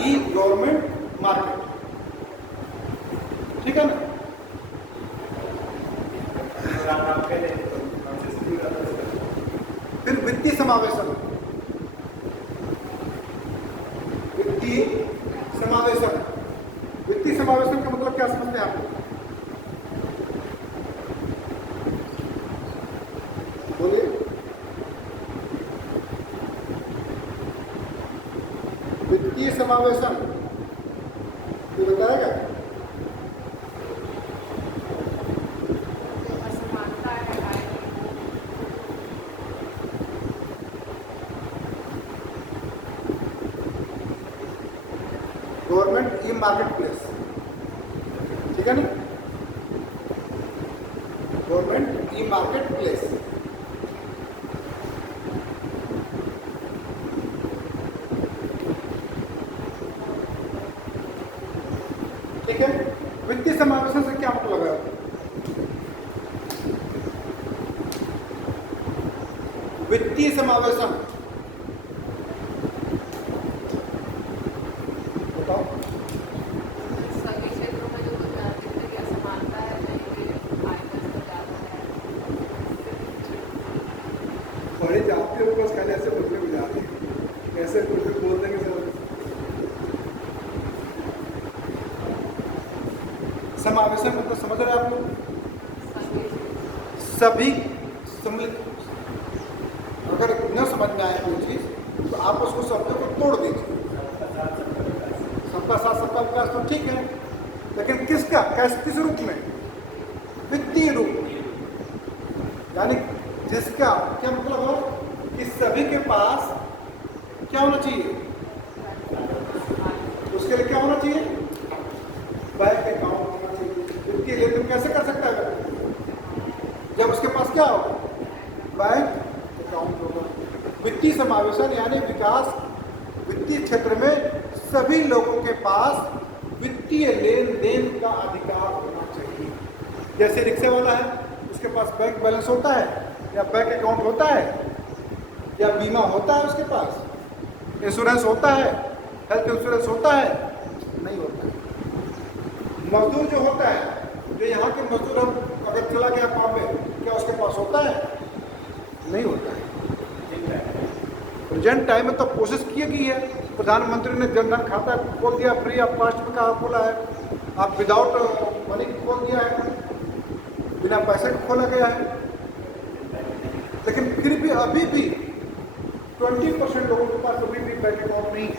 ई गवर्नमेंट मार्केट, ठीक है ना? फिर वित्तीय समावेशन, वित्तीय समावेशन, वित्तीय समावेशन का मतलब क्या समझते हैं आप? बोलिए। वित्तीय समावेशन ये बताएगा? गवर्नमेंट ई मार्केट प्लेस, ठीक है ना? गवर्नमेंट ई मार्केट प्लेस, ठीक है? वित्तीय समावेशन से क्या मतलब है? वित्तीय समावेशन बताओ। सभी क्षेत्रों में जो राजनीतिक असमानता है, बड़े जाते हो बस खाली ऐसे बोलने में जा रहे हैं, ऐसे कुछ बोल देंगे सर। समावेशन मतलब समझ रहे हैं आप लोग? सभी सम्मिलित। अगर न समझ में आए कोई चीज तो आप उसको शब्दों को तोड़ दीजिए। सबका साथ सबका विकास तो ठीक है, लेकिन किसका, किस रूप में? वित्तीय रूप, यानी जिसका क्या मतलब है कि सभी के पास क्या होना चाहिए? उसके लिए क्या होना चाहिए? बैंक अकाउंट होना चाहिए। वित्तीय लेन देन कैसे कर सकता है? जब उसके पास क्या होगा? बैंक अकाउंट होगा। वित्तीय समावेशन यानी विकास, वित्तीय क्षेत्र में सभी लोगों के पास वित्तीय लेन देन का अधिकार होना चाहिए। जैसे रिक्शा वाला है, उसके पास बैंक बैलेंस होता है या बैंक अकाउंट होता है या बीमा होता है, उसके पास इंश्योरेंस होता है, हेल्थ इंश्योरेंस होता है? नहीं होता है। मजदूर जो होता है, जो यहाँ के मजदूर, हम अगर चला गया बॉम्बे, क्या उसके पास होता है? नहीं होता है। प्रेजेंट टाइम में तो कोशिश की गई है, प्रधानमंत्री ने जनधन खाता खोल दिया, फ्री ऑफ कॉस्ट का खोला है, आप विदाउट मनी खोल दिया है, बिना पैसे को खोला गया है। लेकिन फिर भी अभी भी 20% लोगों के पास अभी भी बैंक अकाउंट नहीं है।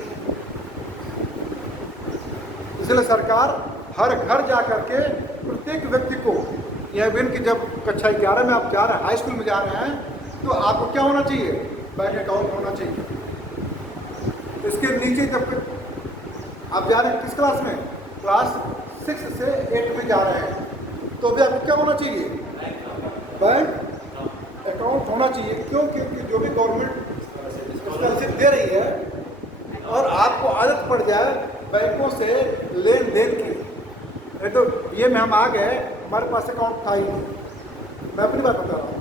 इसलिए सरकार हर घर जा करके प्रत्येक व्यक्ति को, यह भी कि जब कक्षा 11 में आप जा रहे हैं, हाई स्कूल में जा रहे हैं, तो आपको क्या होना चाहिए? बैंक अकाउंट होना चाहिए। इसके नीचे जब आप जा रहे हैं किस क्लास में? क्लास 6 से 8 में जा रहे हैं, तो भी आपको क्या होना चाहिए? बैंक अकाउंट होना चाहिए। क्यों? क्योंकि जो भी गवर्नमेंट स्कॉलरशिप दे रही है और आपको आदत पड़ जाए बैंकों से लेन देन की, नहीं तो ये में हम आ गए, हमारे पास अकाउंट था ही नहीं। मैं अपनी बात बता रहा हूँ,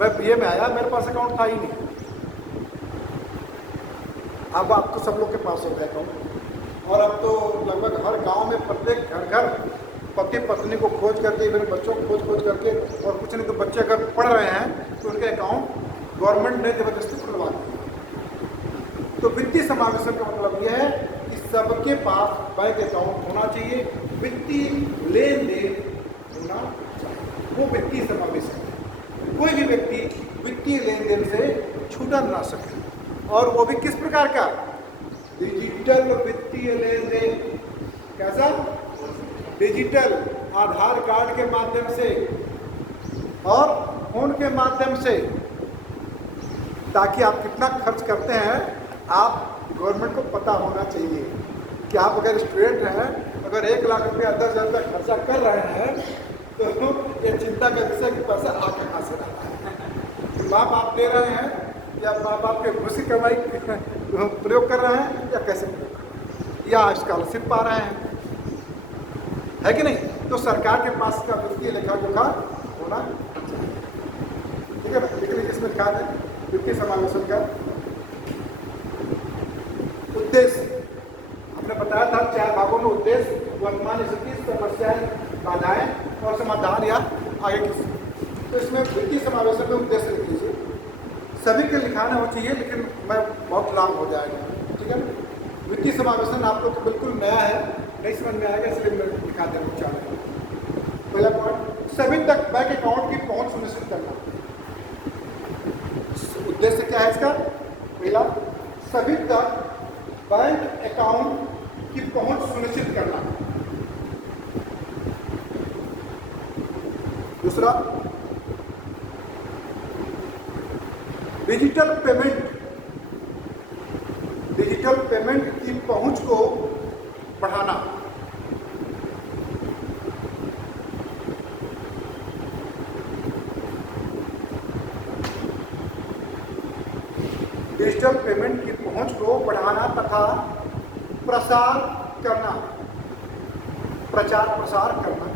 मैं बीए में आया, मेरे पास अकाउंट था ही नहीं। अब आप तो सब लोग के पास हो गया अकाउंट, और अब तो लगभग हर गांव में प्रत्येक घर घर पति पत्नी को खोज करके, मेरे बच्चों को खोज करके, और कुछ नहीं तो बच्चे अगर पढ़ रहे हैं तो उनके अकाउंट गवर्नमेंट ने जबरदस्ती खुलवा दी। तो वित्तीय समावेशन का मतलब यह है कि सबके पास बैंक अकाउंट होना चाहिए, वित्तीय लेन देन होना चाहिए, वो वित्तीय समावेशन है। कोई भी व्यक्ति वित्तीय लेन देन से छूटा ना सके, और वो भी किस प्रकार का? डिजिटल वित्तीय लेन देन। कैसा? डिजिटल, आधार कार्ड के माध्यम से और फोन के माध्यम से, ताकि आप कितना खर्च करते हैं आप गवर्नमेंट को पता होना चाहिए कि आप अगर स्टूडेंट हैं, अगर 1 लाख रुपया 10,000 तक खर्चा कर रहे हैं तो ये चिंता का विषय कि पैसा आ कहाँ से रहा है। माँ बाप दे रहे हैं या माँ बाप के घूस की कमाई प्रयोग कर रहे हैं या कैसे प्रयोग कर रहे हैं, या स्कॉलरशिप पा रहे हैं, है कि नहीं? तो सरकार के पास का वित्तीय लेखा जोखा होना चाहिए। ठीक है ना? लेकिन इसमें लिखा है वित्तीय समावेशन का उद्देश्य हमने बताया था 4 भागों में। उद्देश्य, वर्तमान स्थिति, समस्याएं, बाधाएं और समाधान या आगे की। तो इसमें वित्तीय समावेशन में उद्देश्य लिख लीजिए। सभी के लिखाना हो चाहिए, लेकिन मैं बहुत लंबा हो जाएगा। ठीक है ना? वित्तीय समावेशन आप लोग को बिल्कुल नया है, नहीं समझ में आएगा, इसलिए मैं दिखा देना चाह रहा हूँ। पहला पॉइंट, सभी तक बैंक अकाउंट की पहुंच सुनिश्चित करना। उद्देश्य क्या है इसका? पहला, सभी तक बैंक अकाउंट की पहुंच सुनिश्चित करना। दूसरा, डिजिटल पेमेंट की पहुंच को बढ़ाना। डिजिटल पेमेंट की पहुंच को बढ़ाना तथा प्रचार प्रसार करना।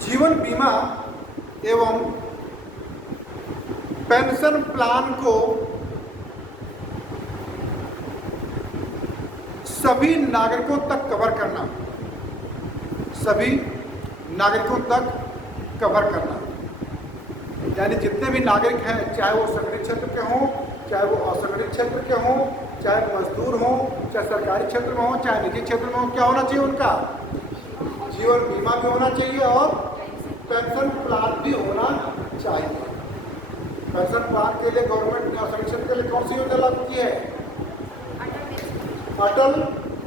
जीवन बीमा एवं पेंशन प्लान को सभी नागरिकों तक कवर करना। सभी नागरिकों तक कवर करना, यानी जितने भी नागरिक हैं, चाहे वो संगठित क्षेत्र के हों, चाहे वो असंगठित क्षेत्र के हों, चाहे मजदूर हों, चाहे सरकारी क्षेत्र में हों, चाहे निजी क्षेत्र में हों, क्या होना चाहिए? उनका जीवन बीमा भी होना चाहिए और पेंशन प्लान भी होना चाहिए। पेंशन प्लान के लिए गवर्नमेंट ने असंगठित क्षेत्र के लिए कौन सी योजना लागू की है? अटल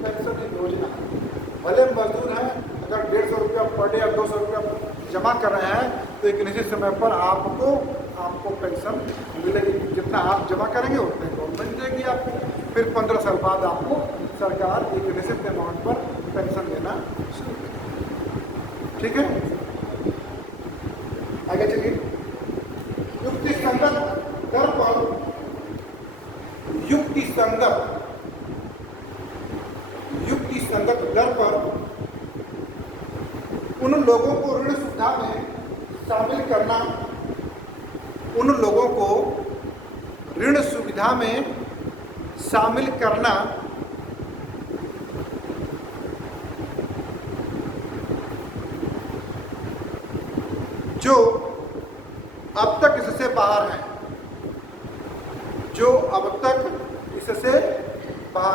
पेंशन योजना। भले मजदूर हैं, अगर 150 रुपया पर डे या 200 रुपया जमा कर रहे हैं तो एक निश्चित समय पर आपको पेंशन मिलेगी। जितना आप जमा करेंगे उतना गवर्नमेंट देगी आपको। फिर 15 साल बाद आपको सरकार एक निश्चित अमाउंट पर पेंशन देना शुरू करेगी। ठीक है, आगे चलिए। युक्तिसंगत दर पर उन लोगों को ऋण सुविधा में शामिल करना, जो अब तक इससे बाहर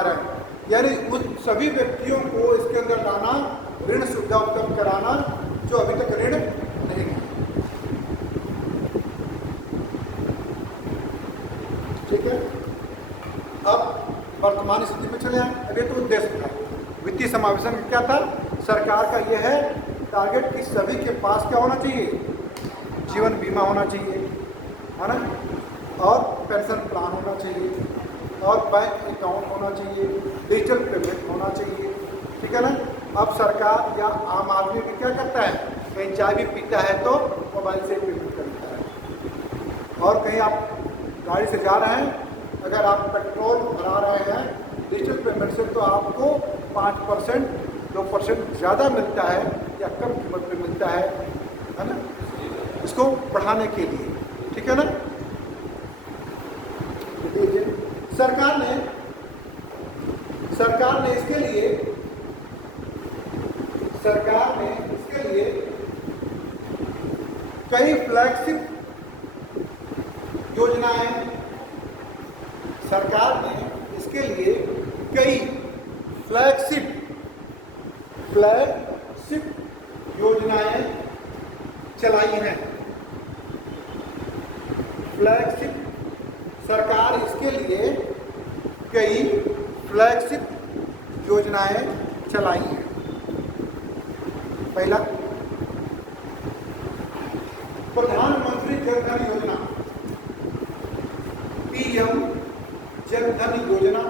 हैं, यानी उन सभी व्यक्तियों को इसके अंदर लाना, ऋण सुविधा उपलब्ध कराना जो अभी तक ऋण नहीं है। ठीक है, अब वर्तमान स्थिति में चले आए। अभी तो उद्देश्य था वित्तीय समावेशन क्या था? सरकार का यह है टारगेट कि सभी के पास क्या होना चाहिए? जीवन बीमा होना चाहिए, है ना, और पेंशन प्लान होना चाहिए, और बैंक अकाउंट होना चाहिए, डिजिटल पेमेंट होना चाहिए। ठीक है ना? अब सरकार या आम आदमी भी क्या करता है? कहीं चाय भी पीता है तो मोबाइल से पेमेंट करता है, और कहीं आप गाड़ी से जा रहे हैं, अगर आप पेट्रोल भरा रहे हैं डिजिटल पेमेंट से तो आपको 5% 2% ज़्यादा मिलता है या कम कीमत पे मिलता है ना, इसको बढ़ाने के लिए। ठीक है ना? सरकार ने इसके लिए सरकार ने इसके लिए कई फ्लैगशिप योजनाएं, सरकार ने इसके लिए कई फ्लैगशिप योजनाएं चलाई हैं। फ्लैगशिप, सरकार इसके लिए कई फ्लैगशिप योजनाएं चलाई हैं। पहला, प्रधानमंत्री जन धन योजना, पीएम जन धन योजना,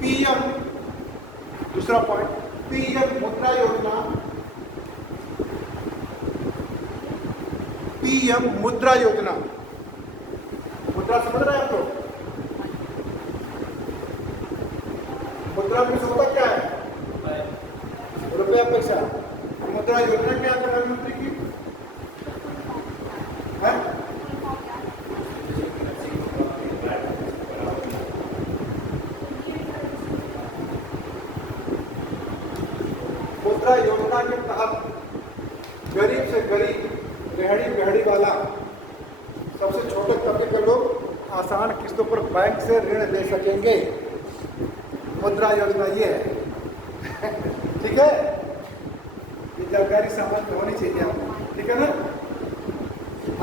पीएम, दूसरा पॉइंट, पीएम मुद्रा योजना, पीएम मुद्रा योजना। मुद्रा समझ रहे हैं आप लोग? मुद्रा में से होता क्या है? रुपया, पैसा। मुद्रा योजना क्या है प्रधानमंत्री की? है? मुद्रा योजना के तहत गरीब से गरीब, रेहड़ी बेहड़ी वाला, सबसे छोटे तबके के लोग आसान किस्तों पर बैंक से ऋण ले सकेंगे। मुद्रा योजना ये है। ठीक है, ये जानकारी समझ में होनी चाहिए आपको। ठीक है ना,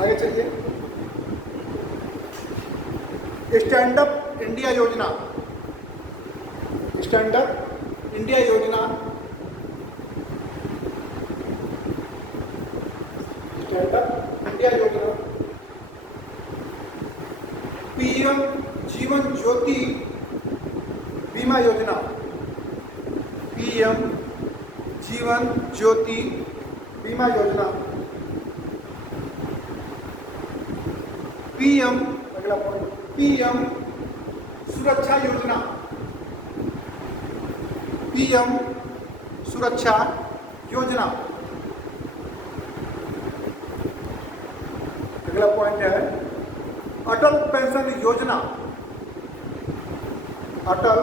आगे चलिए। स्टैंड अप इंडिया योजना, स्टैंड अप इंडिया योजना, स्टैंड अप इंडिया योजना, पीएम जीवन ज्योति बीमा योजना, पीएम जीवन ज्योति बीमा योजना, पीएम, अगला पॉइंट, पीएम सुरक्षा योजना, पीएम सुरक्षा योजना। अगला पॉइंट है अटल पेंशन योजना, अटल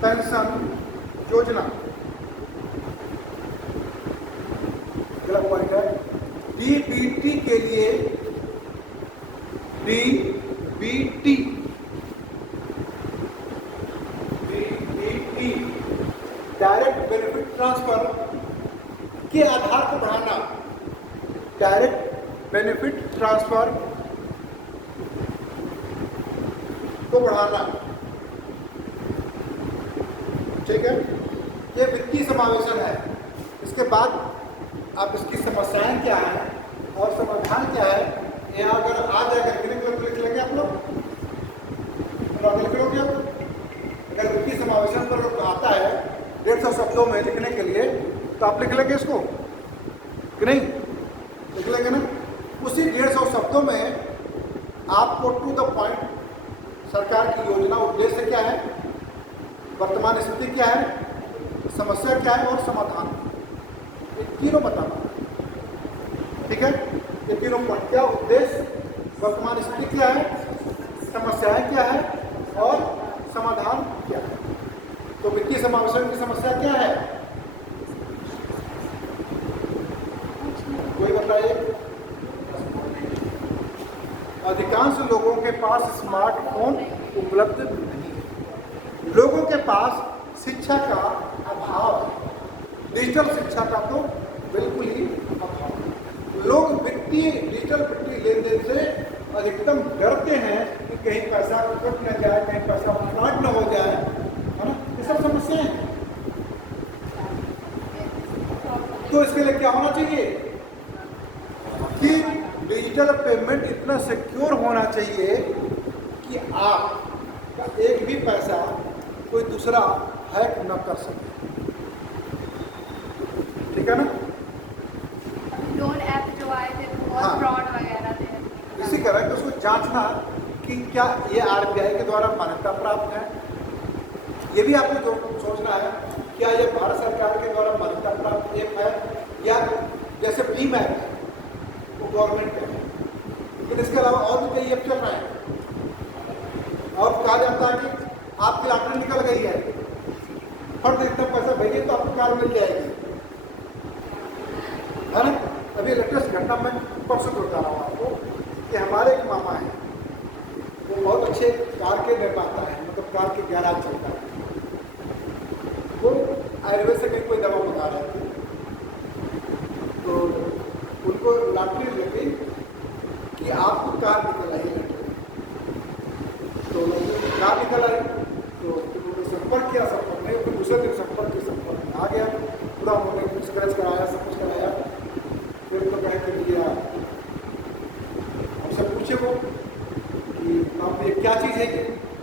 पेंशन योजना। अगला पॉइंट है डीबीटी के लिए, डीबीटी, डायरेक्ट बेनिफिट ट्रांसफर के आधार को बढ़ाना, डायरेक्ट बेनिफिट ट्रांसफर को बढ़ाना। ठीक है, ये वित्तीय समावेशन है। इसके बाद आप इसकी समस्याएं क्या है और समाधान क्या है, ये अगर आ जाएगा लिख लेंगे आप लोग, लिख लोगे आप। अगर वित्तीय समावेशन पर आता है 150 शब्दों में लिखने के लिए, तो आप लिख लेंगे इसको कि नहीं? लिख लेंगे ना। उसी 150 शब्दों में आपको टू द पॉइंट सरकार की योजना, उद्देश्य क्या है, वर्तमान स्थिति क्या है, समस्या क्या है और समाधान, ये तीनों बताना। ठीक है, ये तीनों पॉइंट, क्या उद्देश्य, वर्तमान स्थिति क्या है, समस्याएं क्या है और समाधान क्या है। तो वित्तीय समावेशन की समस्या क्या है, कोई बताइए? अधिकांश लोगों के पास स्मार्टफोन उपलब्ध नहीं है। लोगों के पास शिक्षा का अभाव है, डिजिटल शिक्षा का तो बिल्कुल ही अभाव है। लोग डिजिटल वित्तीय लेन देन से अधिकतम डरते हैं कि कहीं पैसा कट न जाए, कहीं पैसा फ्रॉड न हो जाए, है ना, ये सब समस्याएं हैं। तो इसके लिए क्या होना चाहिए कि डिजिटल पेमेंट इतना सिक्योर होना चाहिए कि आपका एक भी पैसा कोई दूसरा हैक न कर सके। ठीक है ना? लोन ऐप जो आए थे बहुत फ्रॉड वगैरह थे। इसी तरह उसको जांचना कि क्या ये आरबीआई के द्वारा मान्यता प्राप्त है, ये भी आपको सोचना है। क्या ये भारत सरकार के द्वारा मान्यता प्राप्त ऐप है, या जैसे भीम ऐप है वो गवर्नमेंट का है, लेकिन इसके अलावा और भी कई ऐप चल रहे हैं। और कहा जाता है कि आपकी लॉटरी निकल गई है, फट इतना पैसा भेजिए तो आपको कार मिल जाएगी, है ना। अभी लेटेस्ट घटना मैं परसों बता रहा हूँ आपको कि हमारे एक मामा हैं, वो बहुत अच्छे कार के निर्माता हैं, मतलब कार के गैराज चलता है। वो आयुर्वेद से कहीं कोई दवा मंगा रहे थे, तो उनको लॉटरी लगी कि आपको कार निकल आई लॉटरी, तो कार निकल आई, तो उन्होंने संपर्क किया, संपर्क नहीं, फिर दूसरे दिन संपर्क आ गया, पूरा उन्होंने स्क्रैच कराया, सब कुछ कराया। फिर तो कहे कि भैया हमसे पूछे वो कि आप ये क्या चीज़ है, कि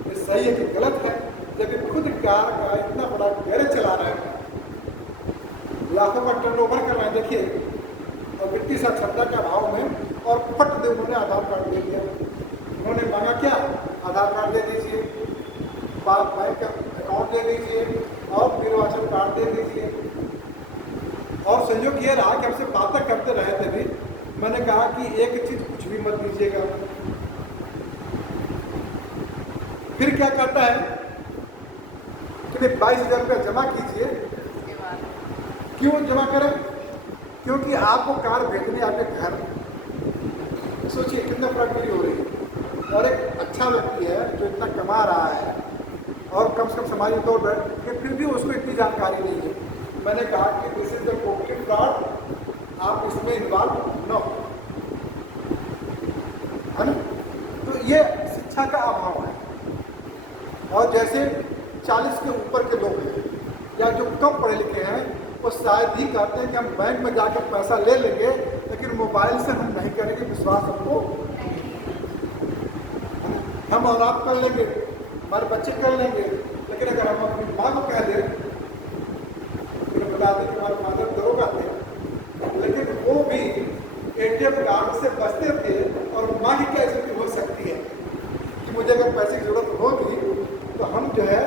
ये सही है कि गलत है, जब ये खुद कार का इतना बड़ा गैरेज चला रहे हैं, लाखों का टर्नओवर कर रहे हैं, देखिए, और वित्तीय साक्षरता के अभाव में, और फट दे उन्होंने आधार कार्ड दे दिया। उन्होंने मांगा क्या, आधार कार्ड दे दीजिए, बैंक अकाउंट दे दीजिए, और निर्वाचन कार्ड दे दीजिए। और संयोग ये रहा कि हमसे बातें करते रहे थे भी, मैंने कहा कि एक चीज़ कुछ भी मत दीजिएगा। फिर क्या करता है कि 22,000 रुपया जमा कीजिए। क्यों जमा करें, क्योंकि आपको कार भेजनी आपके घर। सोचिए कितना फ्रॉडगिरी हो रही है, और एक अच्छा व्यक्ति है जो इतना कमा रहा है और कम से कम समाज में दौड़ रहा है, फिर भी उसको इतनी जानकारी नहीं है। मैंने कहा कि this is the pocket fraud, आप इसमें इन्वॉल्व न हो, है ना। तो ये शिक्षा का अभाव है। और जैसे 40 के ऊपर के लोग हैं या जो कम पढ़े लिखे हैं, वो शायद ही कहते हैं कि हम बैंक में जाकर पैसा ले लेंगे, लेकिन मोबाइल से हम नहीं करेंगे, विश्वास हमको, हम और आप कर लेंगे, हमारे बच्चे कर लेंगे, लेकिन अगर हम अपनी माँ को कह दें, फिर बता दें कि हमारे फादर दरोगा थे, लेकिन वो भी ATM कार्ड से बचते थे, और माँ की क्या इज्जत हो सकती है कि मुझे अगर पैसे की जरूरत होगी तो हम जो है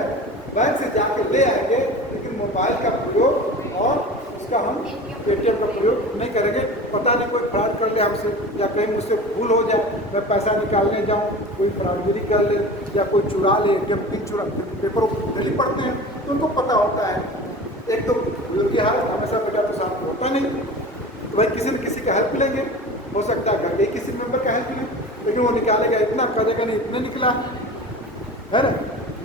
बैंक से जाके ले आएंगे, लेकिन मोबाइल का प्रयोग और उसका हम ATM का प्रयोग नहीं करेंगे। पता नहीं कोई फ्रॉड कर ले हमसे, या कहीं मुझसे भूल हो जाए, मैं पैसा निकालने जाऊँ, कोई फ्रॉडगिरी कर ले, या कोई चुरा ले, ATM पिन चुरा, पेपर नहीं पढ़ते हैं तो उनको पता होता है। एक तो बुजुर्गी हाल हमेशा बेटा तो साथ में होता नहीं, तो भाई किसी न किसी का हेल्प लेंगे, हो सकता है घर के किसी मेंबर का हेल्प लें, लेकिन वो निकालेगा इतना, करेगा नहीं इतना निकला, है ना,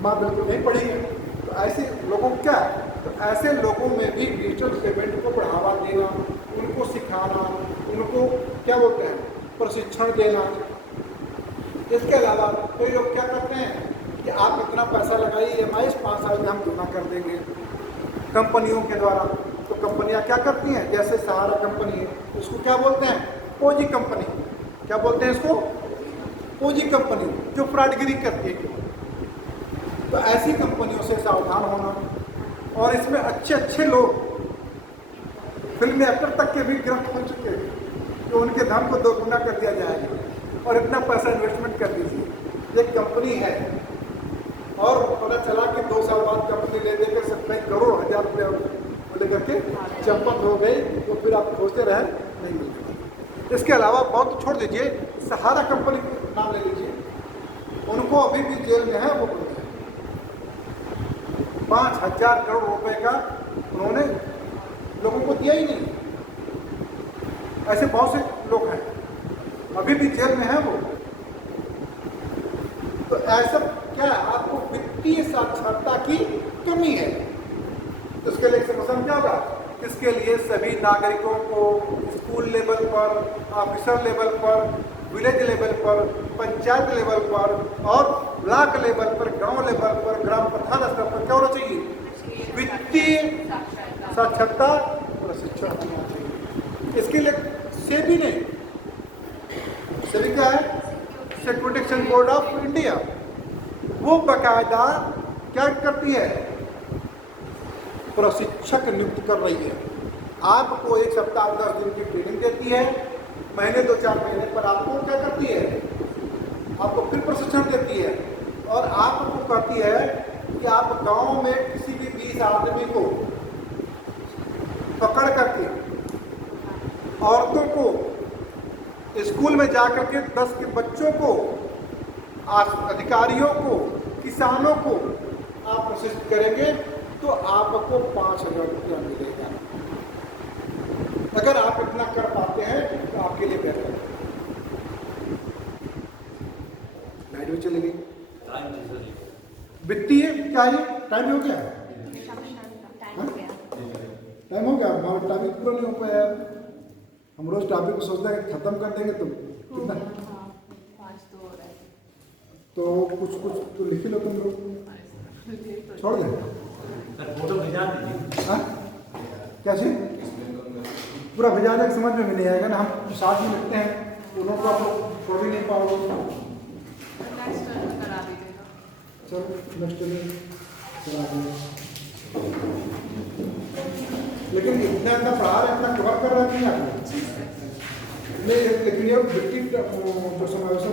माँ बिल्कुल नहीं पढ़ी है। तो ऐसे लोगों को क्या, तो ऐसे लोगों में भी डिजिटल पेमेंट को बढ़ावा देना, उनको सिखाना, उनको क्या बोलते हैं, प्रशिक्षण देना। इसके अलावा कोई लोग क्या करते हैं कि आप इतना पैसा लगाइए, EMI 5 साल में हम जमा कर देंगे कंपनियों के द्वारा। तो कंपनियां क्या करती हैं, जैसे सहारा कंपनी है, उसको क्या बोलते हैं, पोजी कंपनी। क्या बोलते हैं इसको, पोजी कंपनी, जो फ्रॉडगिरी करती है। तो ऐसी कंपनियों से सावधान होना। और इसमें अच्छे अच्छे लोग, फिल्म एक्टर तक के भी गिरफ्त हो चुके हैं, तो उनके धन को दोगुना कर दिया जाएगा और इतना पैसा इन्वेस्टमेंट कर दीजिए। एक कंपनी है और पता चला कि 2 साल बाद कंपनी ले देकर 27 करोड़ 1000 रुपये को लेकर के चंपत हो गई, तो फिर आप खोजते रहे, नहीं मिलता। इसके अलावा बहुत छोड़ दीजिए, सहारा कंपनी नाम ले लीजिए, उनको अभी भी जेल में है वो बंद है। 5000 करोड़ रुपए का उन्होंने लोगों को दिया ही नहीं। ऐसे बहुत से लोग हैं अभी भी जेल में है वो। तो ऐसा क्या है, आपको वित्तीय साक्षरता की कमी है। तो इसके लिए समाधान क्या होगा, इसके लिए सभी नागरिकों को स्कूल लेवल पर, ऑफिसर लेवल पर, विलेज लेवल पर, पंचायत लेवल पर और ब्लॉक लेवल पर, गांव लेवल पर, ग्राम प्रधान स्तर पर क्या होना चाहिए, वित्तीय साक्षरता प्रशिक्षण होना चाहिए। इसके लिए सेबी ने, सेबी क्या है, सिक्योरिटी बोर्ड ऑफ इंडिया, वो बाकायदा क्या करती है, प्रशिक्षक नियुक्त कर रही है। आपको 1 सप्ताह 10 दिन की ट्रेनिंग देती है, महीने 2-4 महीने पर आपको क्या करती है, आपको फिर प्रशिक्षण देती है और आपको कहती है कि आप गांव में किसी भी 20 आदमी को पकड़ करके, औरतों को स्कूल में जाकर के 10 के बच्चों को, अधिकारियों को, किसानों को आप प्रशिक्षित करेंगे तो आपको 5,000 रुपया मिलेगा। अगर आप इतना कर पाते हैं तो आपके लिए बेहतर है। लाइट भी चली गई। वित्तीय क्या है? टाइम हो गया? टाइम हो गया? हमारा टॉपिक पूरा नहीं हो पाया। हम रोज टॉपिक को सोचते हैं खत्म कर देंगे तो कितना, तो कुछ तो लिख लो तुम लोग, छोड़ दें फोटो भेजा दीजिए। हाँ क्या चीज पूरा भेजा दें, समझ में भी नहीं आएगा ना। हम साथ में लिखते हैं तो उनको आप लोग छोड़ ही नहीं पाओगे। चलो नेक्स्ट चला देंगे। लेकिन इतना पढ़ा रहे, इतना कवर कर रहे हैं नहीं आप लोग। नहीं, लेकिन ये वित्तीय जो समावेशन